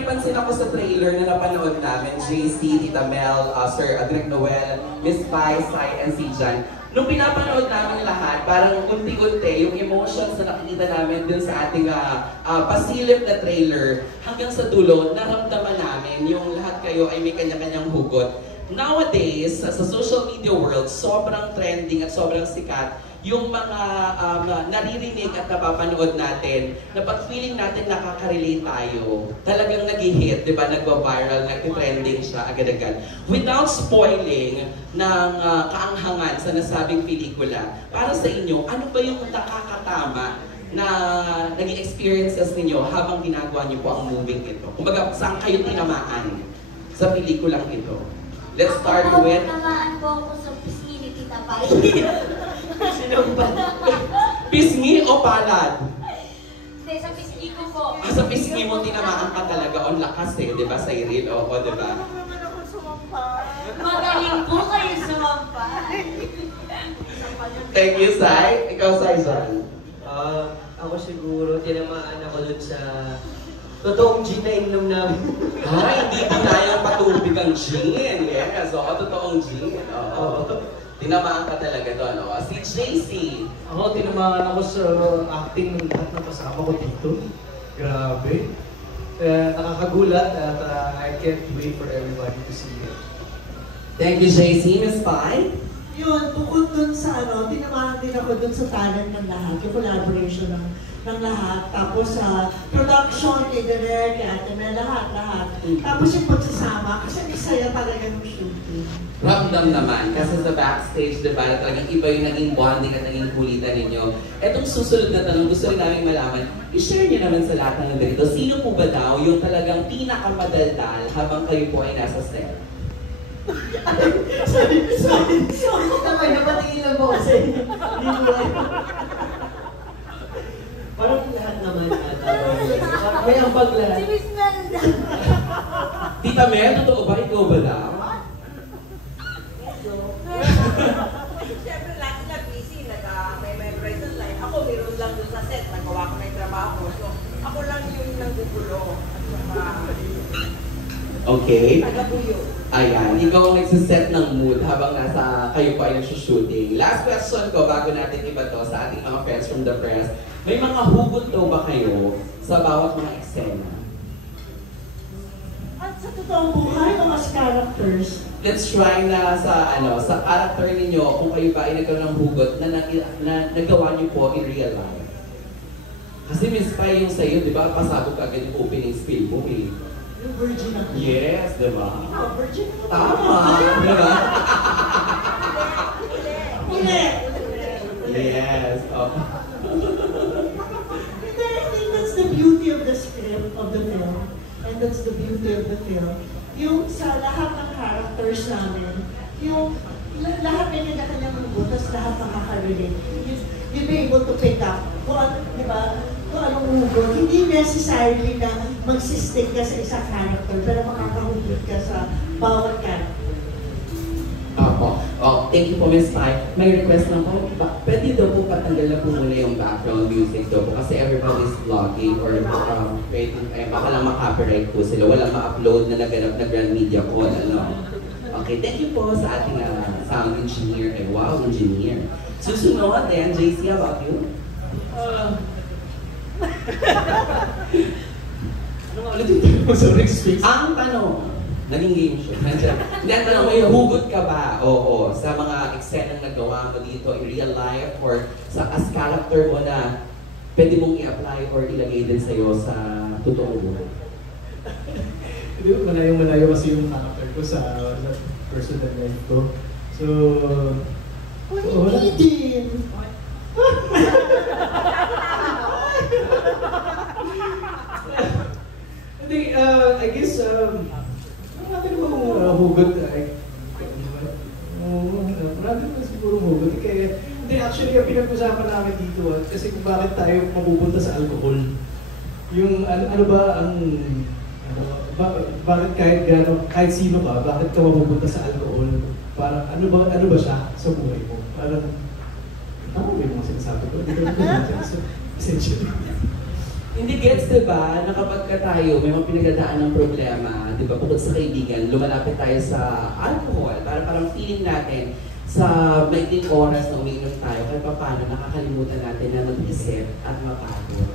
napansin ako sa trailer na napanood namin, JC, Tita Mel, Sir Adric Noel, Miss Pai, Sai, and si Jan. Nung pinapanood namin lahat, parang unti-unti yung emotions na nakikita namin dun sa ating pasilip na trailer, hanggang sa dulo, naramdaman namin yung lahat kayo ay may kanya-kanyang hugot. Nowadays, sa social media world, sobrang trending at sobrang sikat yung mga naririnig at napapanood natin na pag feeling natin nakaka-relate tayo, talagang nag-hit, di ba? Nagwa-viral, nag-trending siya agad-agad. Without spoiling ng kaanghangan sa nasabing pelikula, para sa inyo, ano ba yung nakakatama na naging experiences ninyo habang ginagawa niyo po ang moving ito? Kumbaga, saan kayo tinamaan sa pelikulang ito? Let's start with... Tinamaan po ako sa pisngi ni Tita Pai. Pisngi o palad? Hindi, sa pisngi ko po. Sa pisngi mo tinamaan ka talaga on lakas eh, di ba, sa Iril? Oo, di ba? Magaling po kayo sumampay. Thank you, Sai. Ikaw, Sai, Zan. Ako siguro, tinamaan ako dun sa totoong gin na inom namin. Hindi tayong patubig ang gin. Yes, oo, totoong gin. Oo. Tinamaan ka talaga doon, no? Si JC. Ako, tinamaan ako sa acting ng lahat ng kasama ko dito. Grabe. Nakakagulat at I can't wait for everybody to see it. Thank you, JC. Miss Pai? Yun, bukod dun sa tinamaan din ako dun sa talent ng lahat, yung collaboration ng lahat. Tapos sa production, kay Derek, kay Ate Mel, lahat. Tapos yung pagsasama, kasi may saya talaga ng shooting. Ramdam naman, kasi sa backstage, diba, na talagang iba yung naging bonding at naging kulitan ninyo. Etong susunod na tanong, gusto rin namin malaman, i-share niyo naman sa lahat ng ganito, sino po ba daw yung talagang pinakamadaldal habang kayo po ay nasa set? Sorry. Naman, napatingin lang po kasi. Parang lahat naman may ambag lahat. Si Miss Melda. Tita Mel, totoo ba? Ikaw ba daw? Siyempre, lahat sila busy. May present line. Ako, meron lang doon sa set. Nagawa ko na yung trabaho. So, ako lang yung nanggugulo. Okay. Tagabuyo. Ayan, ikaw ang nagsiset ng mood habang kayo po ay nagsushooting. Last question ko bago natin iba to sa ating mga friends from the press. May mga hugot daw ba kayo sa bawat mga eksena? At sa totoong buhay, mga characters. Let's try na sa character ninyo kung kayo ba ay nagkaroon ng hugot na nagawa niyo po in real life. Kasi Miss Pai yung sa'yo, di ba? Pasabog ka agad yung opening spiel mo eh. Yung virgin ako. Yes, di ba? Virgin ako. Tama, di ba? Hindi. Yes. Oh. I think that's the beauty of the script, of the film. And that's the beauty of the film. Yung sa lahat ng characters namin, yung lahat may kanya-kanyang hugot, tapos lahat makaka-relate. You'll be able to pick up di ba? Kung anong hugot. Hindi necessarily na magsistick ka sa isang character, pero makakahugot ka sa bawat character. Opo. Oh, thank you po, Miss Pai. May request lang po. Pwede daw po patanggal na po muna yung background music daw po kasi everybody's vlogging or baka lang makapiright po sila. Walang ma-upload na naganap na Grand Media Call. Okay, thank you po sa ating sound engineer. Wow, engineer. Susunod, then, JC, how about you? Ano nga ulit yung tanong sa next week? Ang tanong, naging game show. Hindi, ang tanong, may hugot ka ba? Oo, sa mga eksenang nagawa mo dito in real life or sa as character mo na pwede mong i-apply or ilagay din sa'yo sa totoong buhay? Hindi ko malayo kasi yung character ko sa personal life ko. So, Hindi din. Hindi, I guess, marami namang hugot. Marami naman siguro hugot. Kaya, hindi, actually, ang pinag-usapan namin dito, kasi kung bakit tayo mapupunta sa alcohol. Yung, ano ba ang, bakit kahit sino ka, bakit ka mapupunta sa alcohol? Parang, ano ba siya sa buhay mo? Parang, tama ba yung mga sinasabi ko? Hindi ko essentially. Hindi gets, diba, na kapag ka tayo may mga pinagdadaan ng problema, diba, bukod sa kaibigan, lumalapit tayo sa alcohol para parang feeling natin sa maikling oras na umiinom tayo, kahit pa paano nakakalimutan natin na mag-isip at mapagod.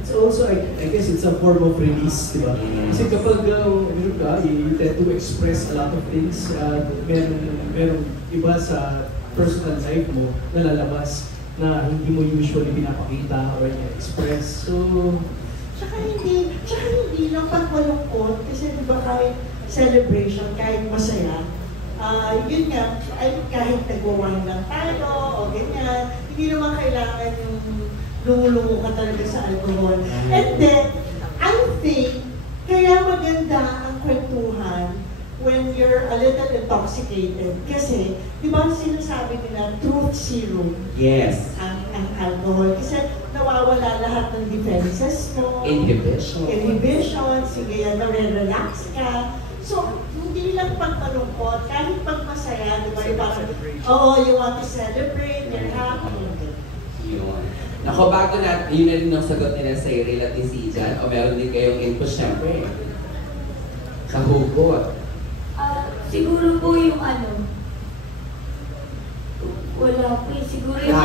It's also, I guess it's a form of release, di ba? Kasi kapag uminom ka, you tend to express a lot of things. Merong iba sa personal life mo na lalabas na hindi mo usually pinapakita or express. So, Tsaka hindi lang pag malungkot, kasi di ba kahit celebration, kahit masaya, yun nga, ay kahit nagwawan lang tayo o ganyan, hindi naman kailangan yung lumulungo ka talaga sa alcohol. And then, I think, kaya maganda ang kwentuhan when you're a little intoxicated. Kasi, di ba sinasabi nila, truth serum Yes. ang alcohol. Kasi nawawala lahat ng defenses mo. Inhibition, sige yan, nare-relax ka. So, hindi lang pag malungkot, kahit pag masaya, di ba, yung parang, you want to celebrate, you're happy. Yun. Naku, bago na, yun na rin ang sagot nila sa Iril at ni Sijan, o meron din kayong input, syempre. Kahugot. Siguro po yung wala po eh. Siguro yung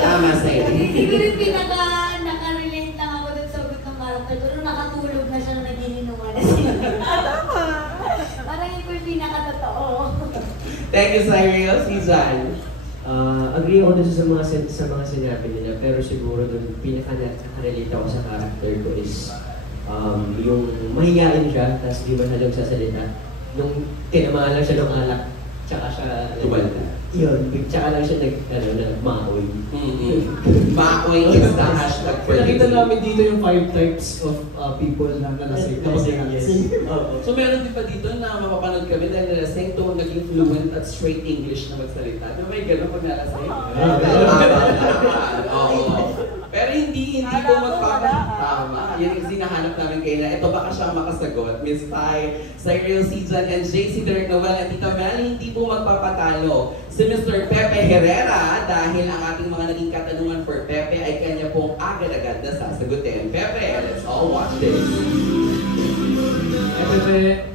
Tama sa siguro yung naka-relate lang ako dun sa sagot ng character. Pero nakatulog na siya na nagininuman na siya. Parang yun po yung pinakatotoo. Thank you, Cyril. Sijan. Agree ako dun sa mga sinabi nila, pero siguro dun pinaka-relate ako sa character ko is yung mahihain siya, tapos di ba halang sasalita. Nung tinamaan lang siya ng alak, tsaka siya... Tumalda. Yun, tsaka lang siya nagmaoy. Maoy is the hashtag for nakita today. namin dito yung 5 types of people na nalasing. So meron din pa dito na mapapanood kami dahil nalasing to naging fluent at straight English na magsalita. Diba may gano'n pag nalasing? Oo. Pero hindi ko magpapatama. Yan yung sinahanap namin kayo na ito baka siyang makasagot. Miss Pai, Cyril, Sijan, and JC Direk Noel at Tita Mel, hindi po magpapatalo si Mr. Pepe Herrera dahil ang ating mga naging katanungan for Pepe ay kanya pong agad-agad na sasagutin. Pepe, let's all watch this. Pepe.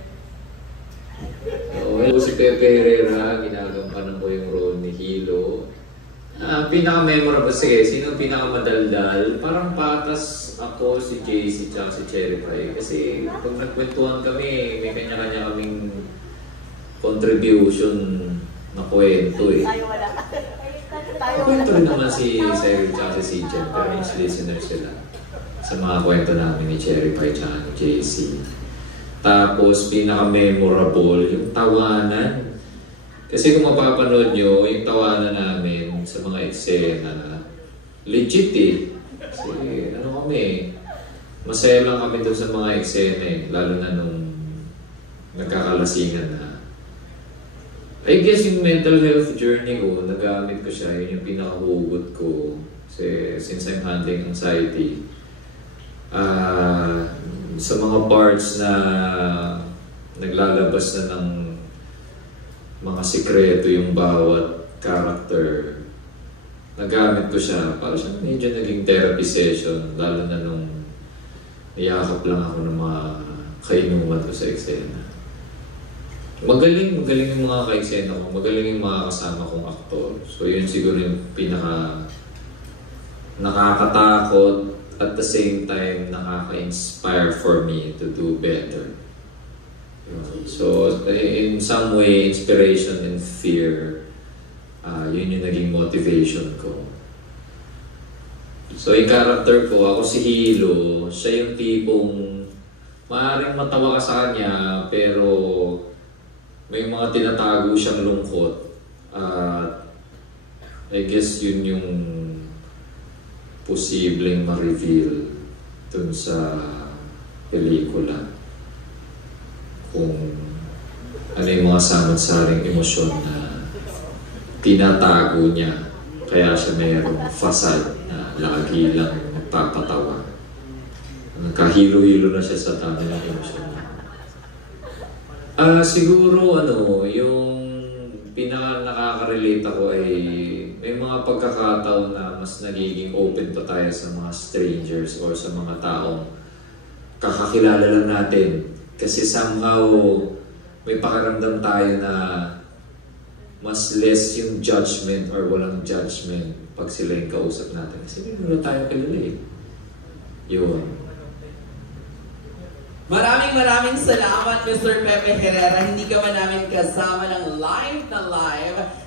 Ako si Pepe Herrera, ginagampanan ko yung role ni Hilo. Pinaka-memorable, sige, sino pinaka-madaldal? Parang patas ako, si JC, tsaka si Cherry Pie. Kasi pag nagkwentuhan kami, may kanya-kanya kaming contribution na kwento eh. Kwento rin naman si Cyril tsaka si CJ, pero each listener sila sa mga kwento namin ni Cherry Pie tsaka ni JC. Tapos pinaka-memorable, yung tawanan. Kasi kung mapapanood nyo, yung tawanan namin sa mga eksena, legit eh. Kasi kami, masaya lang kami doon sa mga eksena eh, lalo na nung nagkakalasingan na. I guess yung mental health journey ko, nagamit ko siya, yun yung pinakahugot ko. Kasi since I'm handling anxiety, sa mga parts na naglalabas na ng mga sikreto yung bawat character, nagamit ko siya para siya medyo naging therapy session, lalo na nung niyakap lang ako ng mga kainuman ko sa eksena. Magaling yung mga ka-eksena ko, magaling yung mga kasama kong aktor. So yun siguro yung pinaka nakakatakot at the same time nakaka-inspire for me to do better. So, in some way, inspiration and fear, yun yung naging motivation ko. So, yung character ko, ako si Hilo, siya yung tipong maaaring matawa ka sa kanya, pero may mga tinatago siyang lungkot. I guess yun yung posibleng ma-reveal dun sa pelikula. Kung ano yung mga samot-saring emosyon na tinatago niya, kaya siya mayroong facade na lagi lang nagpapatawa. Nagkahilo-hilo na siya sa dami ng emosyon niya. Siguro yung pinaka nakaka-relate ako ay may mga pagkakataon na mas nagiging open pa tayo sa mga strangers or sa mga taong kakakilala lang natin. Kasi somehow, may pakiramdam tayo na mas less yung judgment or walang judgment pag sila yung kausap natin. Kasi may wala tayo kilala eh. Yun. Maraming salamat, Mr. Pepe Herrera. Hindi ka man namin kasama ng live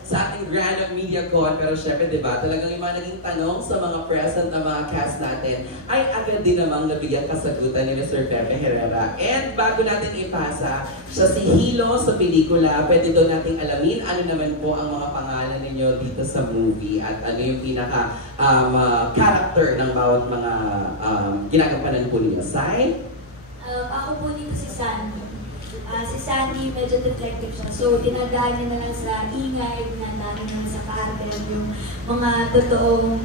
sa ating Grand Media Con. Pero syempre, diba, talagang yung mga naging tanong sa mga present na mga cast natin ay agad din namang nabigyan kasagutan ni Mr. Pepe Herrera. And bago natin ipasa siya si Hilo sa pelikula, pwede daw nating alamin ano naman po ang mga pangalan ninyo dito sa movie at ano yung pinaka character ng bawat mga ginagampanan po ninyo. Sai? Ako po dito si Sandy. Si Sandy medyo deflective siya. So, dinadaan niya na lang sa ingay, dinadaan niya na lang sa cartel, yung mga totoong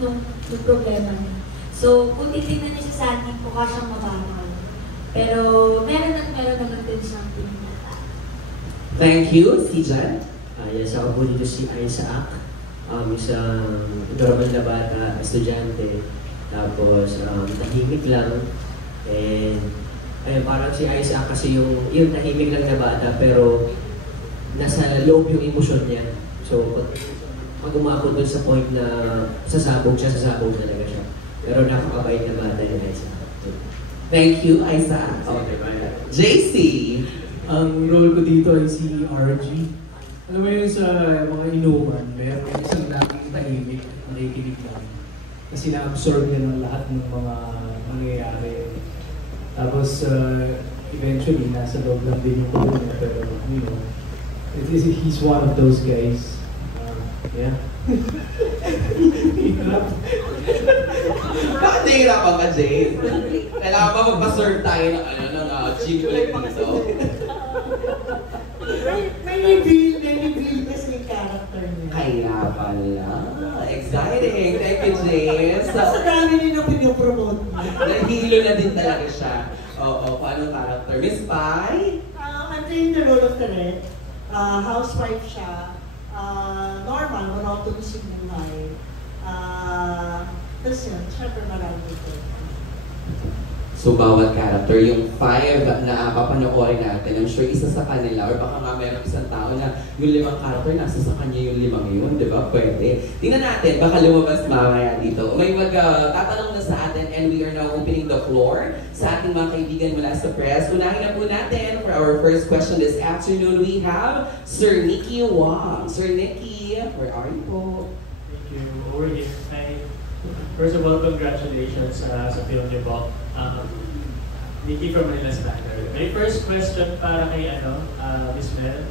yung problema niya. So, kung titignan niyo si Sandy, mukha siyang mabawal. Pero, meron naman din siyang pinata. Thank you, si Jan. Yes, ako po dito si Isaac. Isang normal na bata, estudyante. Tapos, tahimik lang. And parang si Isaac kasi yung tahimik lang na bata pero nasa loob yung emosyon niya. So pag umabot dun sa point na sasabog talaga siya. Pero napakabait na bata yung Isaac. Thank you, Isaac. Okay, JC. Ang role ko dito ay si RG. Alam mo yun sa mga inuman, meron isang laging tahimik, nakikinig lang. Kasi na-absorb niya ng lahat ng mga nangyayari. Tapos, eventually, nasa loob lang din yung kulo niya, pero, you know, he's one of those guys. Yeah. Hirap. Bakit nahihirapan ka, Jay? Kailangan ba magpa-serve tayo ng gym ulit dito? May reveal kasi yung character niya. Kaya pala. Exciting. Thank you, James. Sa dami rin yung pinopromote niya. Nahilo na din talaga siya. Oo, paano character? Miss Pai? I'm playing the role of Tere. Housewife siya. Normal, monotonous yung buhay. Tapos yun, syempre marami ito. So, bawat character, yung 5 na papanoorin natin, I'm sure isa sa kanila, or baka nga mayroong isang tao na yung 5 character, nasa sa kanya yung 5 yun, di ba? Pwede. Tingnan natin, baka lumabas mamaya dito. May tatanong na sa atin, and we are now opening the floor sa ating mga kaibigan mula sa press. Unahin na po natin, for our first question this afternoon, we have Sir Nicky Wong. Sir Nicky, where are you po? Thank you. Over here. First of all, congratulations sa film niyo po. Nicky from Manila Standard. My first question para kay Miss Mel.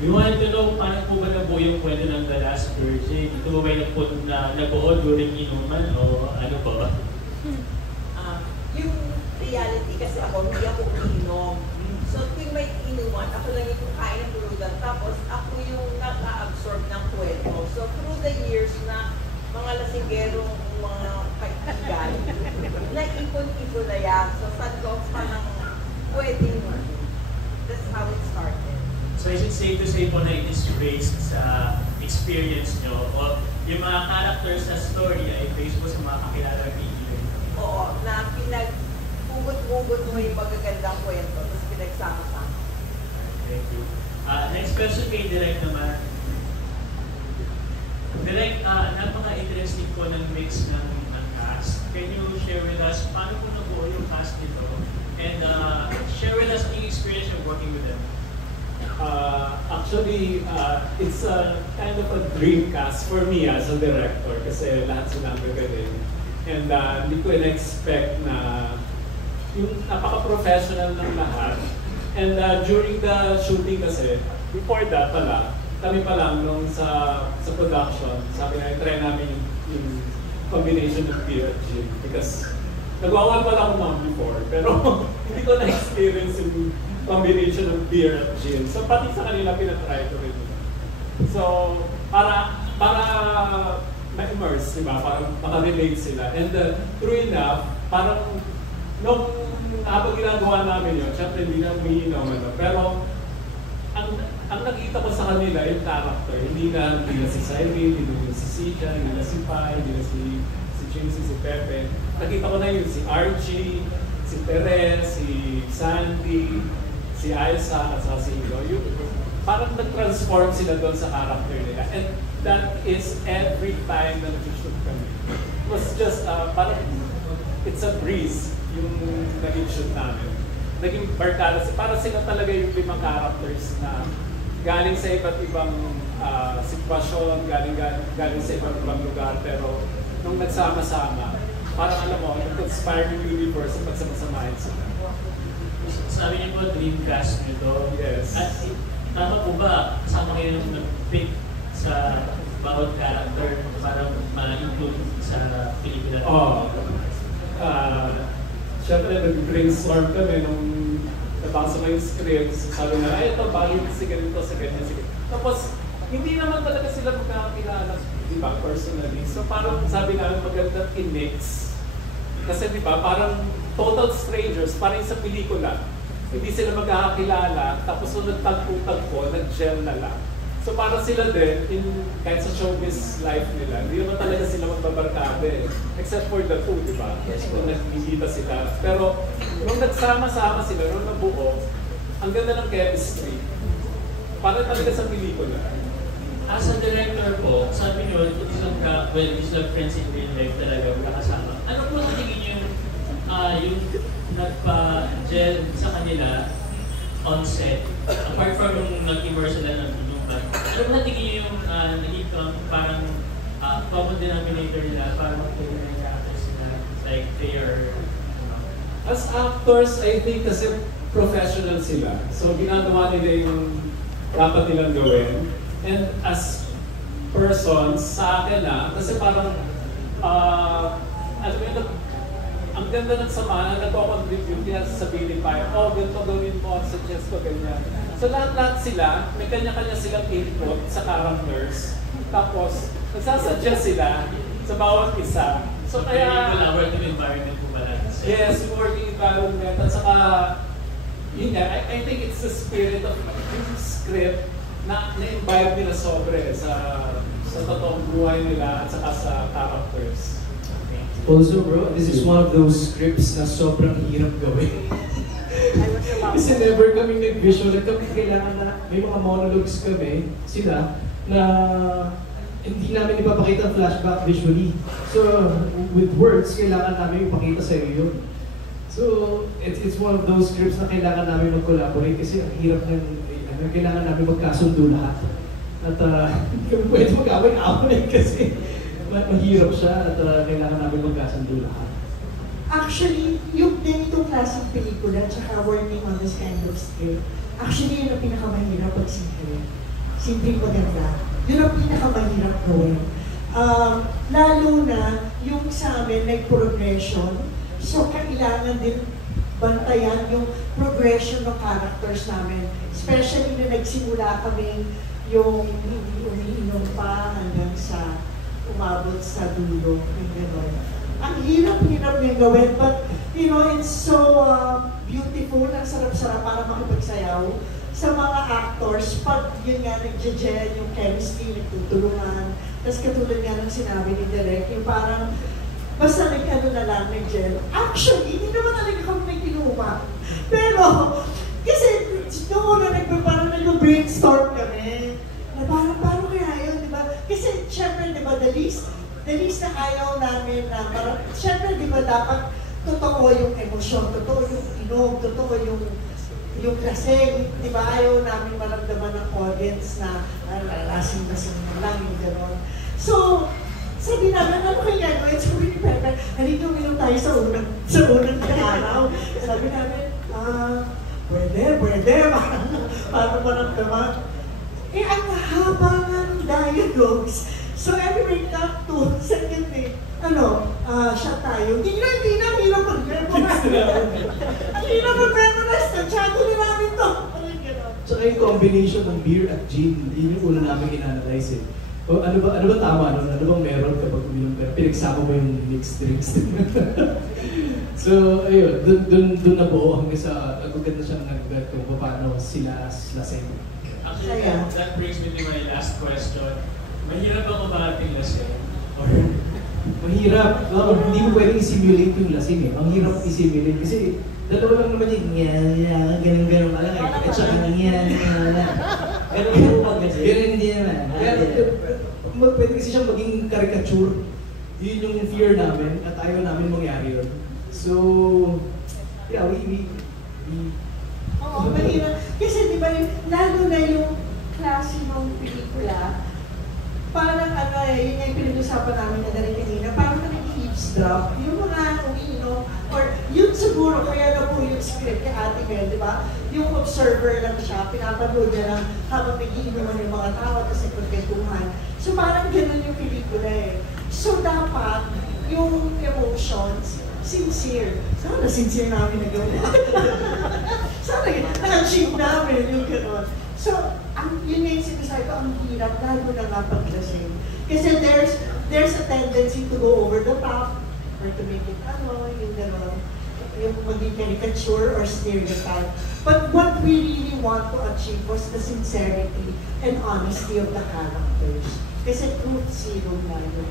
We wanted to know paano po ba nabuo yung kwento ng The Last Virgin? Ito ba yung nabuo during inuman o ano po? Yung reality kasi hindi ako umiinom. So tuwing may inuman, ako lang yung kain ng tulugan. Tapos ako yung naka-absorb ng kwento. So through the years na mga lasinggerong mga kaibigan, naipon-ipon na yan. So saan ko parang pwedeng that's how it started. So is it safe to say po na it is based sa experience nyo o yung mga characters sa story ay based po sa mga kakilala kaibigan? Oo, na pinagpugot-pugot mo yung magagandang kwento, tapos pinagsama-sama. Thank you. Next question kay Direk naman. Direk, napaka-interesting po ng mix ng cast. Can you share with us paano po nabuo yung cast nito? And share with us yung experience of working with them. Actually, it's a kind of a dream cast for me as a director kasi lahat sila magaling. And hindi ko in-expect na yung napaka-professional ng lahat. And during the shooting kasi, before that pala, kami pa lang nung sa production, sabi na try namin yung combination of beer at gin because nagwawal pala ako naman before, pero hindi ko na-experience yung combination of beer at gin. So pati sa kanila pinatry ko rin. So para na-immerse, diba? Parang makarelate sila. And true enough, parang habang ginagawa namin yun, syempre hindi na umiinom, pero ang nakita ko sa kanila yung character, hindi na si Cyril, hindi na si Sija, hindi na si Pai, hindi na si Jinxie, si Pepe. Nakita ko na yun si Archie, si Perez, si Sandy, si Aisa, at saka si Ilo. Parang nag-transform sila doon sa character nila. And that is every time na nag-shoot kami. It was just, parang it's a breeze yung naging shoot namin. Naging barkada, para sila talaga yung 5 characters na galing sa iba't ibang sitwasyon, galing sa iba't ibang lugar, pero nung nagsama-sama, parang alam mo, nag-conspire yung universe at pagsama-samahin sila. Sabi niyo po, dream cast niyo to. Yes. At tama po ba, kasama kayo nung nag-pick sa bawat character para ma-include sa pelikula? Siyempre, nag-brainstorm kami nung nabasa ko yung script. Sabi na, ito, bagay si ganito, si ganyan, si ganyan. Tapos, hindi naman talaga sila magkakilala, di ba, personally. So parang sabi namin maganda i-mix. Kasi di ba, parang total strangers, parang sa pelikula. Hindi sila magkakilala, tapos nung nagtagpo-tagpo, nag-gel na lang. So parang sila din, kahit sa showbiz life nila, hindi naman talaga sila magbabarkade. Except for the two, di ba? Kung nagkikita sila. Pero nung nagsama-sama sila, nung nabuo, ang ganda ng chemistry. Parang talaga sa pelikula. As a director po, sabi nyo, it's like friends in real life talaga, magkakasama. Ano po sa tingin nyo yung nagpa-gel sa kanila on set? Apart from yung nag-immerse sila ng ano po natigin nyo yung naging parang common denominator nila para mag-play ng characters nila? Like they are... As actors, I think kasi professional sila. So ginagawa nila yung dapat nilang gawin. And as persons, sa akin kasi parang ang ganda ng samahan, nagko-contribute, pinasasabihin ni Pai, ganito gawin mo, suggest ko, ganyan. So lahat-lahat sila, may kanya-kanya silang input sa characters. Tapos, nagsasuggest sila sa bawat isa. So kaya... collaborative environment po pala. Yes, working environment. At saka, yun nga, I think it's the spirit of yung script na na-imbibe nila sobre sa totoong buhay nila at saka sa characters. Also bro, this is one of those scripts na sobrang hirap gawin. Kasi never kami nag-visual. Kailangan na may mga monologues kami, sila, na hindi namin ipapakita ang flashback visually. So, with words, kailangan namin ipakita sa iyo yun. So, it's one of those scripts na kailangan namin mag-collaborate kasi ang hirap ng kailangan namin magkasundo lahat. At hindi kami pwede mag-away-away kasi mahirap siya at kailangan namin magkasundo lahat. Actually, yung ganitong klaseng pelikula tsaka working on this kind of script, actually yun ang pinakamahirap pag simple. Simpleng maganda. Yun ang pinakamahirap gawin. Lalo na yung sa amin may progression, so kailangan din bantayan yung progression ng characters namin. Especially na nagsimula kami yung hindi umiinom pa hanggang sa umabot sa dulo. Yung gano'n. Ang hirap-hirap niya gawin, but you know, it's so beautiful, ang sarap-sarap para makipagsayaw sa mga actors. Pag yun nga, nag-gel yung chemistry, nagtutulungan. Tapos katulad nga ng sinabi ni Derek, yung parang basta nag-ano na lang, nag-gel. Actually, hindi naman talaga kami may kinuha. Pero, kasi noon na parang nag-brainstorm kami. Na parang kaya yun, di ba? Kasi, syempre, di ba, the least na ayaw namin na parang, syempre, di ba, dapat totoo yung emosyon, totoo yung inog, totoo yung lasing, di ba, ayaw namin maramdaman ng audience na lasing-lasing lang yung gano'n. So, sabi namin, ano kayo gagawin? Sabi ni Pepe, halika uminom tayo sa unang araw. Sabi namin, pwede, parang maramdaman. Ang haba ng dialogues. So anyway, cut to second day. Shot tayo. Hindi na, hirap mag-memorize. Ang hirap mag-memorize. Tansyato na namin to. Tsaka yung combination ng beer at gin, yun yung una namin in-analyze eh. Ano ba tama? Ano bang meron kapag uminom ka? Pinagsama mo yung mixed drinks. So, ayun, dun na buo hanggang sa agad na siyang nag-gugat kung paano sila lasing. Actually, Saya. that brings me to my last question. Mahirap ba kumating lasing? Or Mahirap. Hindi mo pwedeng i-simulate yung lasing eh. Ang hirap i-simulate kasi dalawa lang naman yung ganun-ganun ka lang eh. At saka Ganun po pag ganun din naman. Pwede kasi siyang maging caricature. Yun yung fear namin at ayaw namin mangyari yun. So, yeah, we Oo, mahirap. Kasi di ba, lalo na yung klase ng pelikula, parang yun nga yung pinag-usapan namin na rin kanina, parang nag-eavesdrop, yung mga umiinom, or yun siguro, kaya na po yung script ni Ate Mel, di ba? Yung observer lang siya, pinapanood niya lang habang nagiinuman yung mga tao, kasi pagkwentuhan. So parang ganun yung pelikula eh. So dapat, yung emotions, sincere. Sana sincere namin na gawin. Sana na-achieve namin yung gano'n. So, yun nga yung sinasabi ko, ang hirap, lalo na nga paglasing. Kasi there's a tendency to go over the top or to make it yung gano'n, yung maging caricature or stereotype. But what we really want to achieve was the sincerity and honesty of the characters. Kasi truth serum na yung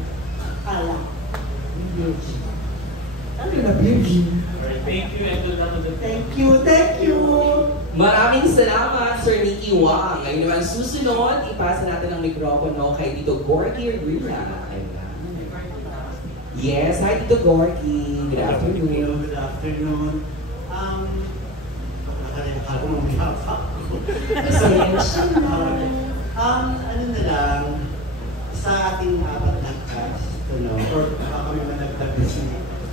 alam. Ano na, baby? Alright, thank you and good luck on the Thank you! Maraming salamat, Sir Nicky Wang. Ngayon naman susunod, ipasa natin ang mikropono kay Tito Gorky Rila. Yes, hi Tito Gorky. Good afternoon. Good afternoon. Nakalimutan ko ng papa. Ano na lang, sa ating apat na cast, or baka kami managdag si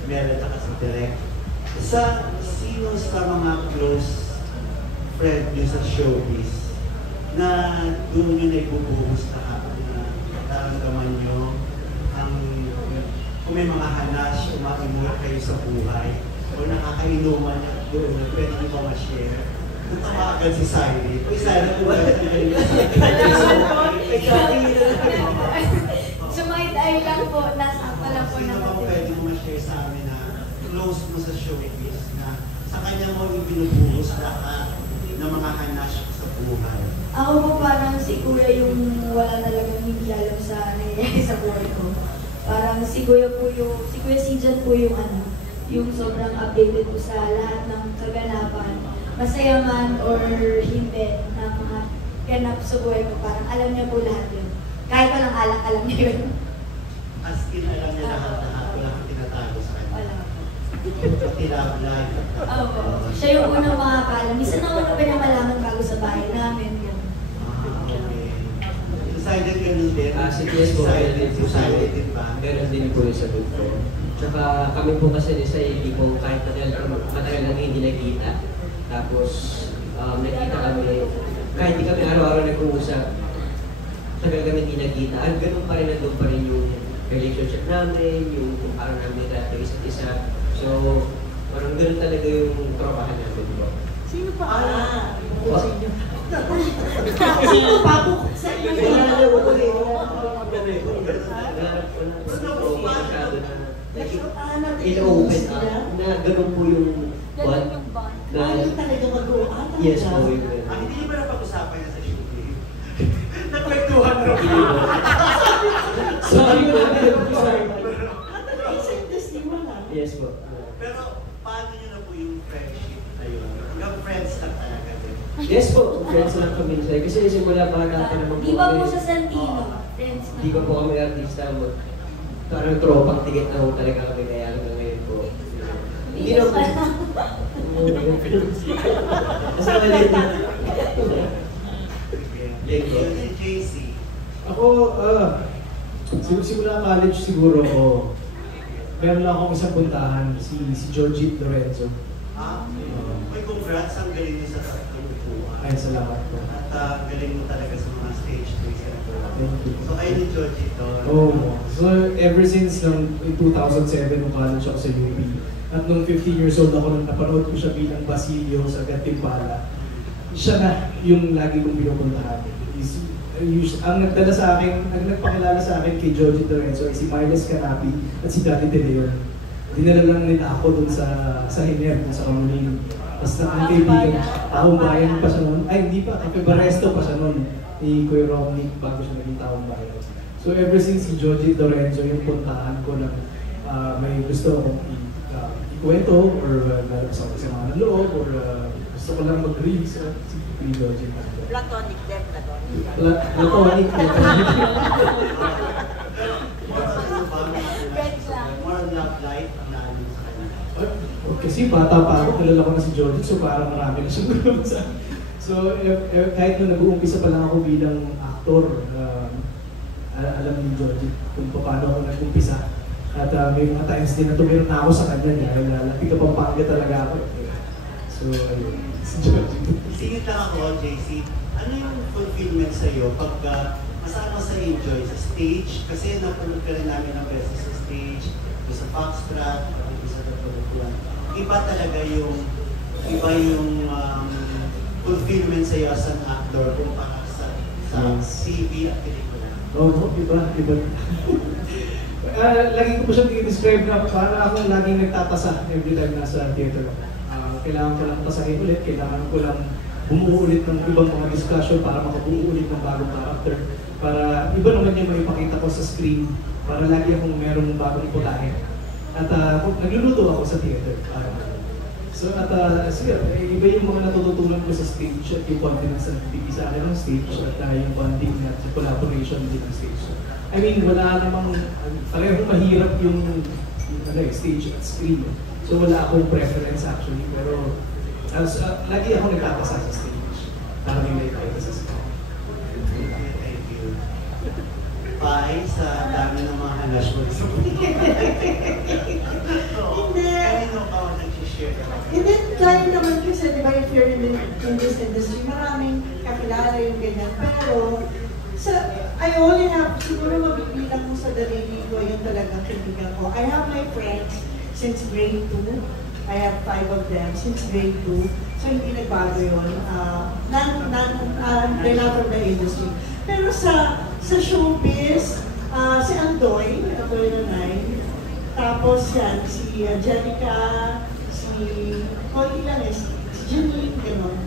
Mel at si Direk, sino sa mga close friend nyo sa showbiz na doon nyo na ibubuhos na naramdaman nyo kung may mga hanas, umaimulat kayo sa buhay o nakakainuman doon na pwede nyo ba ma-share? Natawagan si Siley. Uy, Siley, kung ba Sumaytay lang po, nasa pala po sino ba naman. pwede mo ma-share sa amin na close mo sa showbiz na sa kanya mo ibinubuhos lahat ng mga hanas sa buhay? Ako po parang si Kuya yung wala talagang hindi alam sa nangyayari sa buhay ko. Parang si Kuya Sijan po yung yung sobrang updated po sa lahat ng kaganapan. Masaya man or hindi na mga ganap sa buhay ko. Parang alam niya po lahat yun. Kahit walang alak, alam niya yun. As in, alam niya lahat-lahat. Wala kang tinatago sa kanya. Wala. Pati love-life. Opo. Siya yung unang makakaalam. Minsan na una pa niya malaman bago sa bahay namin. Okay. So, silent ganun din? Sa TS po, Silent din ba? Meron din po yung sagot ko. Tsaka kami po kasi sa hindi po kahit matagal lang hindi nakita. Tapos nakita kami, kahit di kami araw-araw nag-uusap, tagal kami hindi nakita. At ganun pa rin, nandun pa rin yung relationship namin, yung kung parang namin natin isa't isa. So, parang ganun talaga yung tropahan namin po. Sino pa? Sino pa po? Sa inyo in-open up na ganun po yung bond. Ayaw talaga mag-uwan. Yes po. Hindi niyo ba napag-usapan yan sa shooting? Nagkwentuhan rin. Sorry po. Sa industry mo na. Yes po. Pero paano niyo na po yung friendship na yun? Hanggang friends lang talaga din. Yes po, friends lang kami. Kasi simula bata pa naman po. Di ba po sa Santino? Friends na. Di ba po kami artista mo? Parang tropang tigit na po talaga kami kaya hanggang ngayon po. Hindi na po. Kasi maliit na. Si JC. Ako, simula college siguro ko, meron lang akong isang puntahan, si Georgette Lorenzo. May congrats, ang galing niyo sa upuan. Ay, salamat po. At galing mo talaga sa mga stage plays. Thank you. So kayo ni Georgette doon? So ever since nung 2007, nung college ako sa UP, at nung 15 years old ako, nung napanood ko siya bilang Basilio sa Gantimpala, siya na yung lagi kong pinupuntahan. Ang nagdala sa akin, nagpakilala sa akin kay Georgette Lorenzo ay si Miles Canapi at si Daddy De Leon. Dinala lang nila ako dun sa Hiner, sa Kamuning. Mas ang kaibigan, taong bayan pa siya noon. Ay, hindi pa, Cafe Baresto pa siya noon ni Kuya Romney bago siya naging taong bayan. So ever since si Joji Lorenzo yung puntahan ko na may gusto akong ikwento or lalabas ako sa mga loob or gusto ko lang mag-read sa si Joji. Platonic din, platonic. Platonic. More love life na ano sa kanya. Kasi bata pa ako, kilala ko na si Joji, so parang marami na siyang gano'n sa... So, kahit nung nag-uumpisa pa lang ako bilang aktor, alam ni Joji kung paano ako nag-umpisa. At may mga times din na tumira na ako sa kanya dahil lapit ka Pampanga talaga ako. So, ayun, si Joji. Singit lang ako, JC. Ano yung fulfillment sa'yo pag masama sa enjoy sa stage? Kasi napanood ka rin namin ng beses sa stage, sa Foxtrot, sa Dapolukulan. Iba talaga yung fulfillment sa'yo as an actor kumpara sa TV at pelikula. Oo, iba. Lagi ko po siya i-describe na parang akong laging nagtatasa every time nasa theater ako. Kailangan ko lang tasahin ulit, kailangan ko lang bumuo ulit ng ibang mga discussion para makabuo ulit ng bagong character. Para iba naman yung maipakita ko sa screen, para lagi akong merong bagong putahe. At nagluluto ako sa theater. So iba yung mga natututunan ko sa stage at yung confidence na nagbibigay sa akin ng stage at yung bonding at collaboration din ng stage. I mean, wala namang, parehong mahirap yung stage at screen. So wala akong preference actually, pero lagi ako nagtatasa sa stage para may nakikita sa screen. Thank you. Pai, sa dami ng mga halas mo. Hindi. Kanino ka nag-share ka? Hindi, kaya naman kasi, di ba, if you're in this industry, maraming kakilala yung ganyan. Pero, I only have, siguro mabibilang mo sa daliri ko yung talagang kaibigan ko. I have my friends since grade 2. I have 5 of them since grade 2. So, hindi nagbago yun. They're not from the industry. Pero sa showbiz, si Andoy Nanay, tapos yan, si Jenica, konti lang si Janine, gano'n.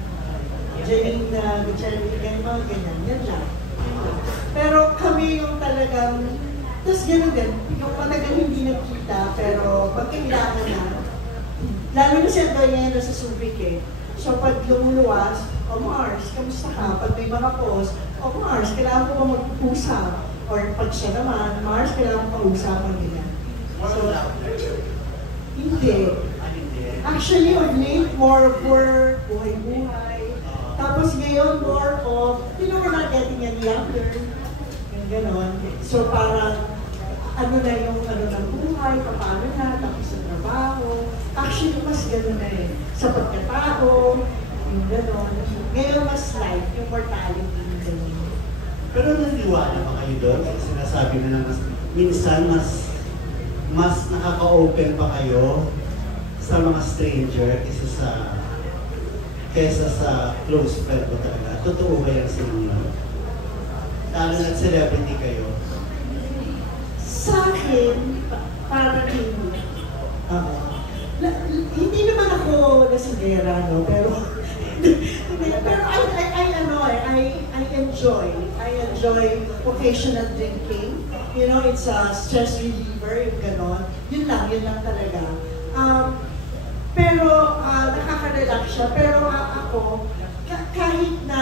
Janine Gutierrez, mga ganyan, yan lang. Pero kami yung talagang, tapos gano'n din, yung matagal hindi nagkita, pero pag kailangan na, lalo na si Andoy ngayon sa Subic eh. So pag lumuluwas, Mars, kamusta ka? Pag may mga post, Mars, kailangan ko ba mag-usap? Or pag siya naman, Mars, kailangan ko mag-usapan nila. So, hindi. Actually, of late, more work, buhay-buhay. Tapos ngayon, more of, we're not getting any younger. Yung gano'n. So parang, ano na yung ng buhay, paano na, tapos sa trabaho. Actually, mas gano'n na eh. Sa pagkatao, yung gano'n. Ngayon, mas life, yung mortality, yung gano'n. Pero naniwala pa kayo doon? Kasi sinasabi na lang, minsan mas nakaka-open pa kayo sa mga stranger kaysa sa close friend mo talaga. Totoo ba yan sa inyo? Lalo na celebrity kayo? Sa akin, parang hindi. Hindi naman ako nasigera, no? Pero I enjoy occasional drinking. You know, it's a stress reliever, yung ganon. Yun lang talaga. Pero nakaka-relax siya. Pero ako, kahit na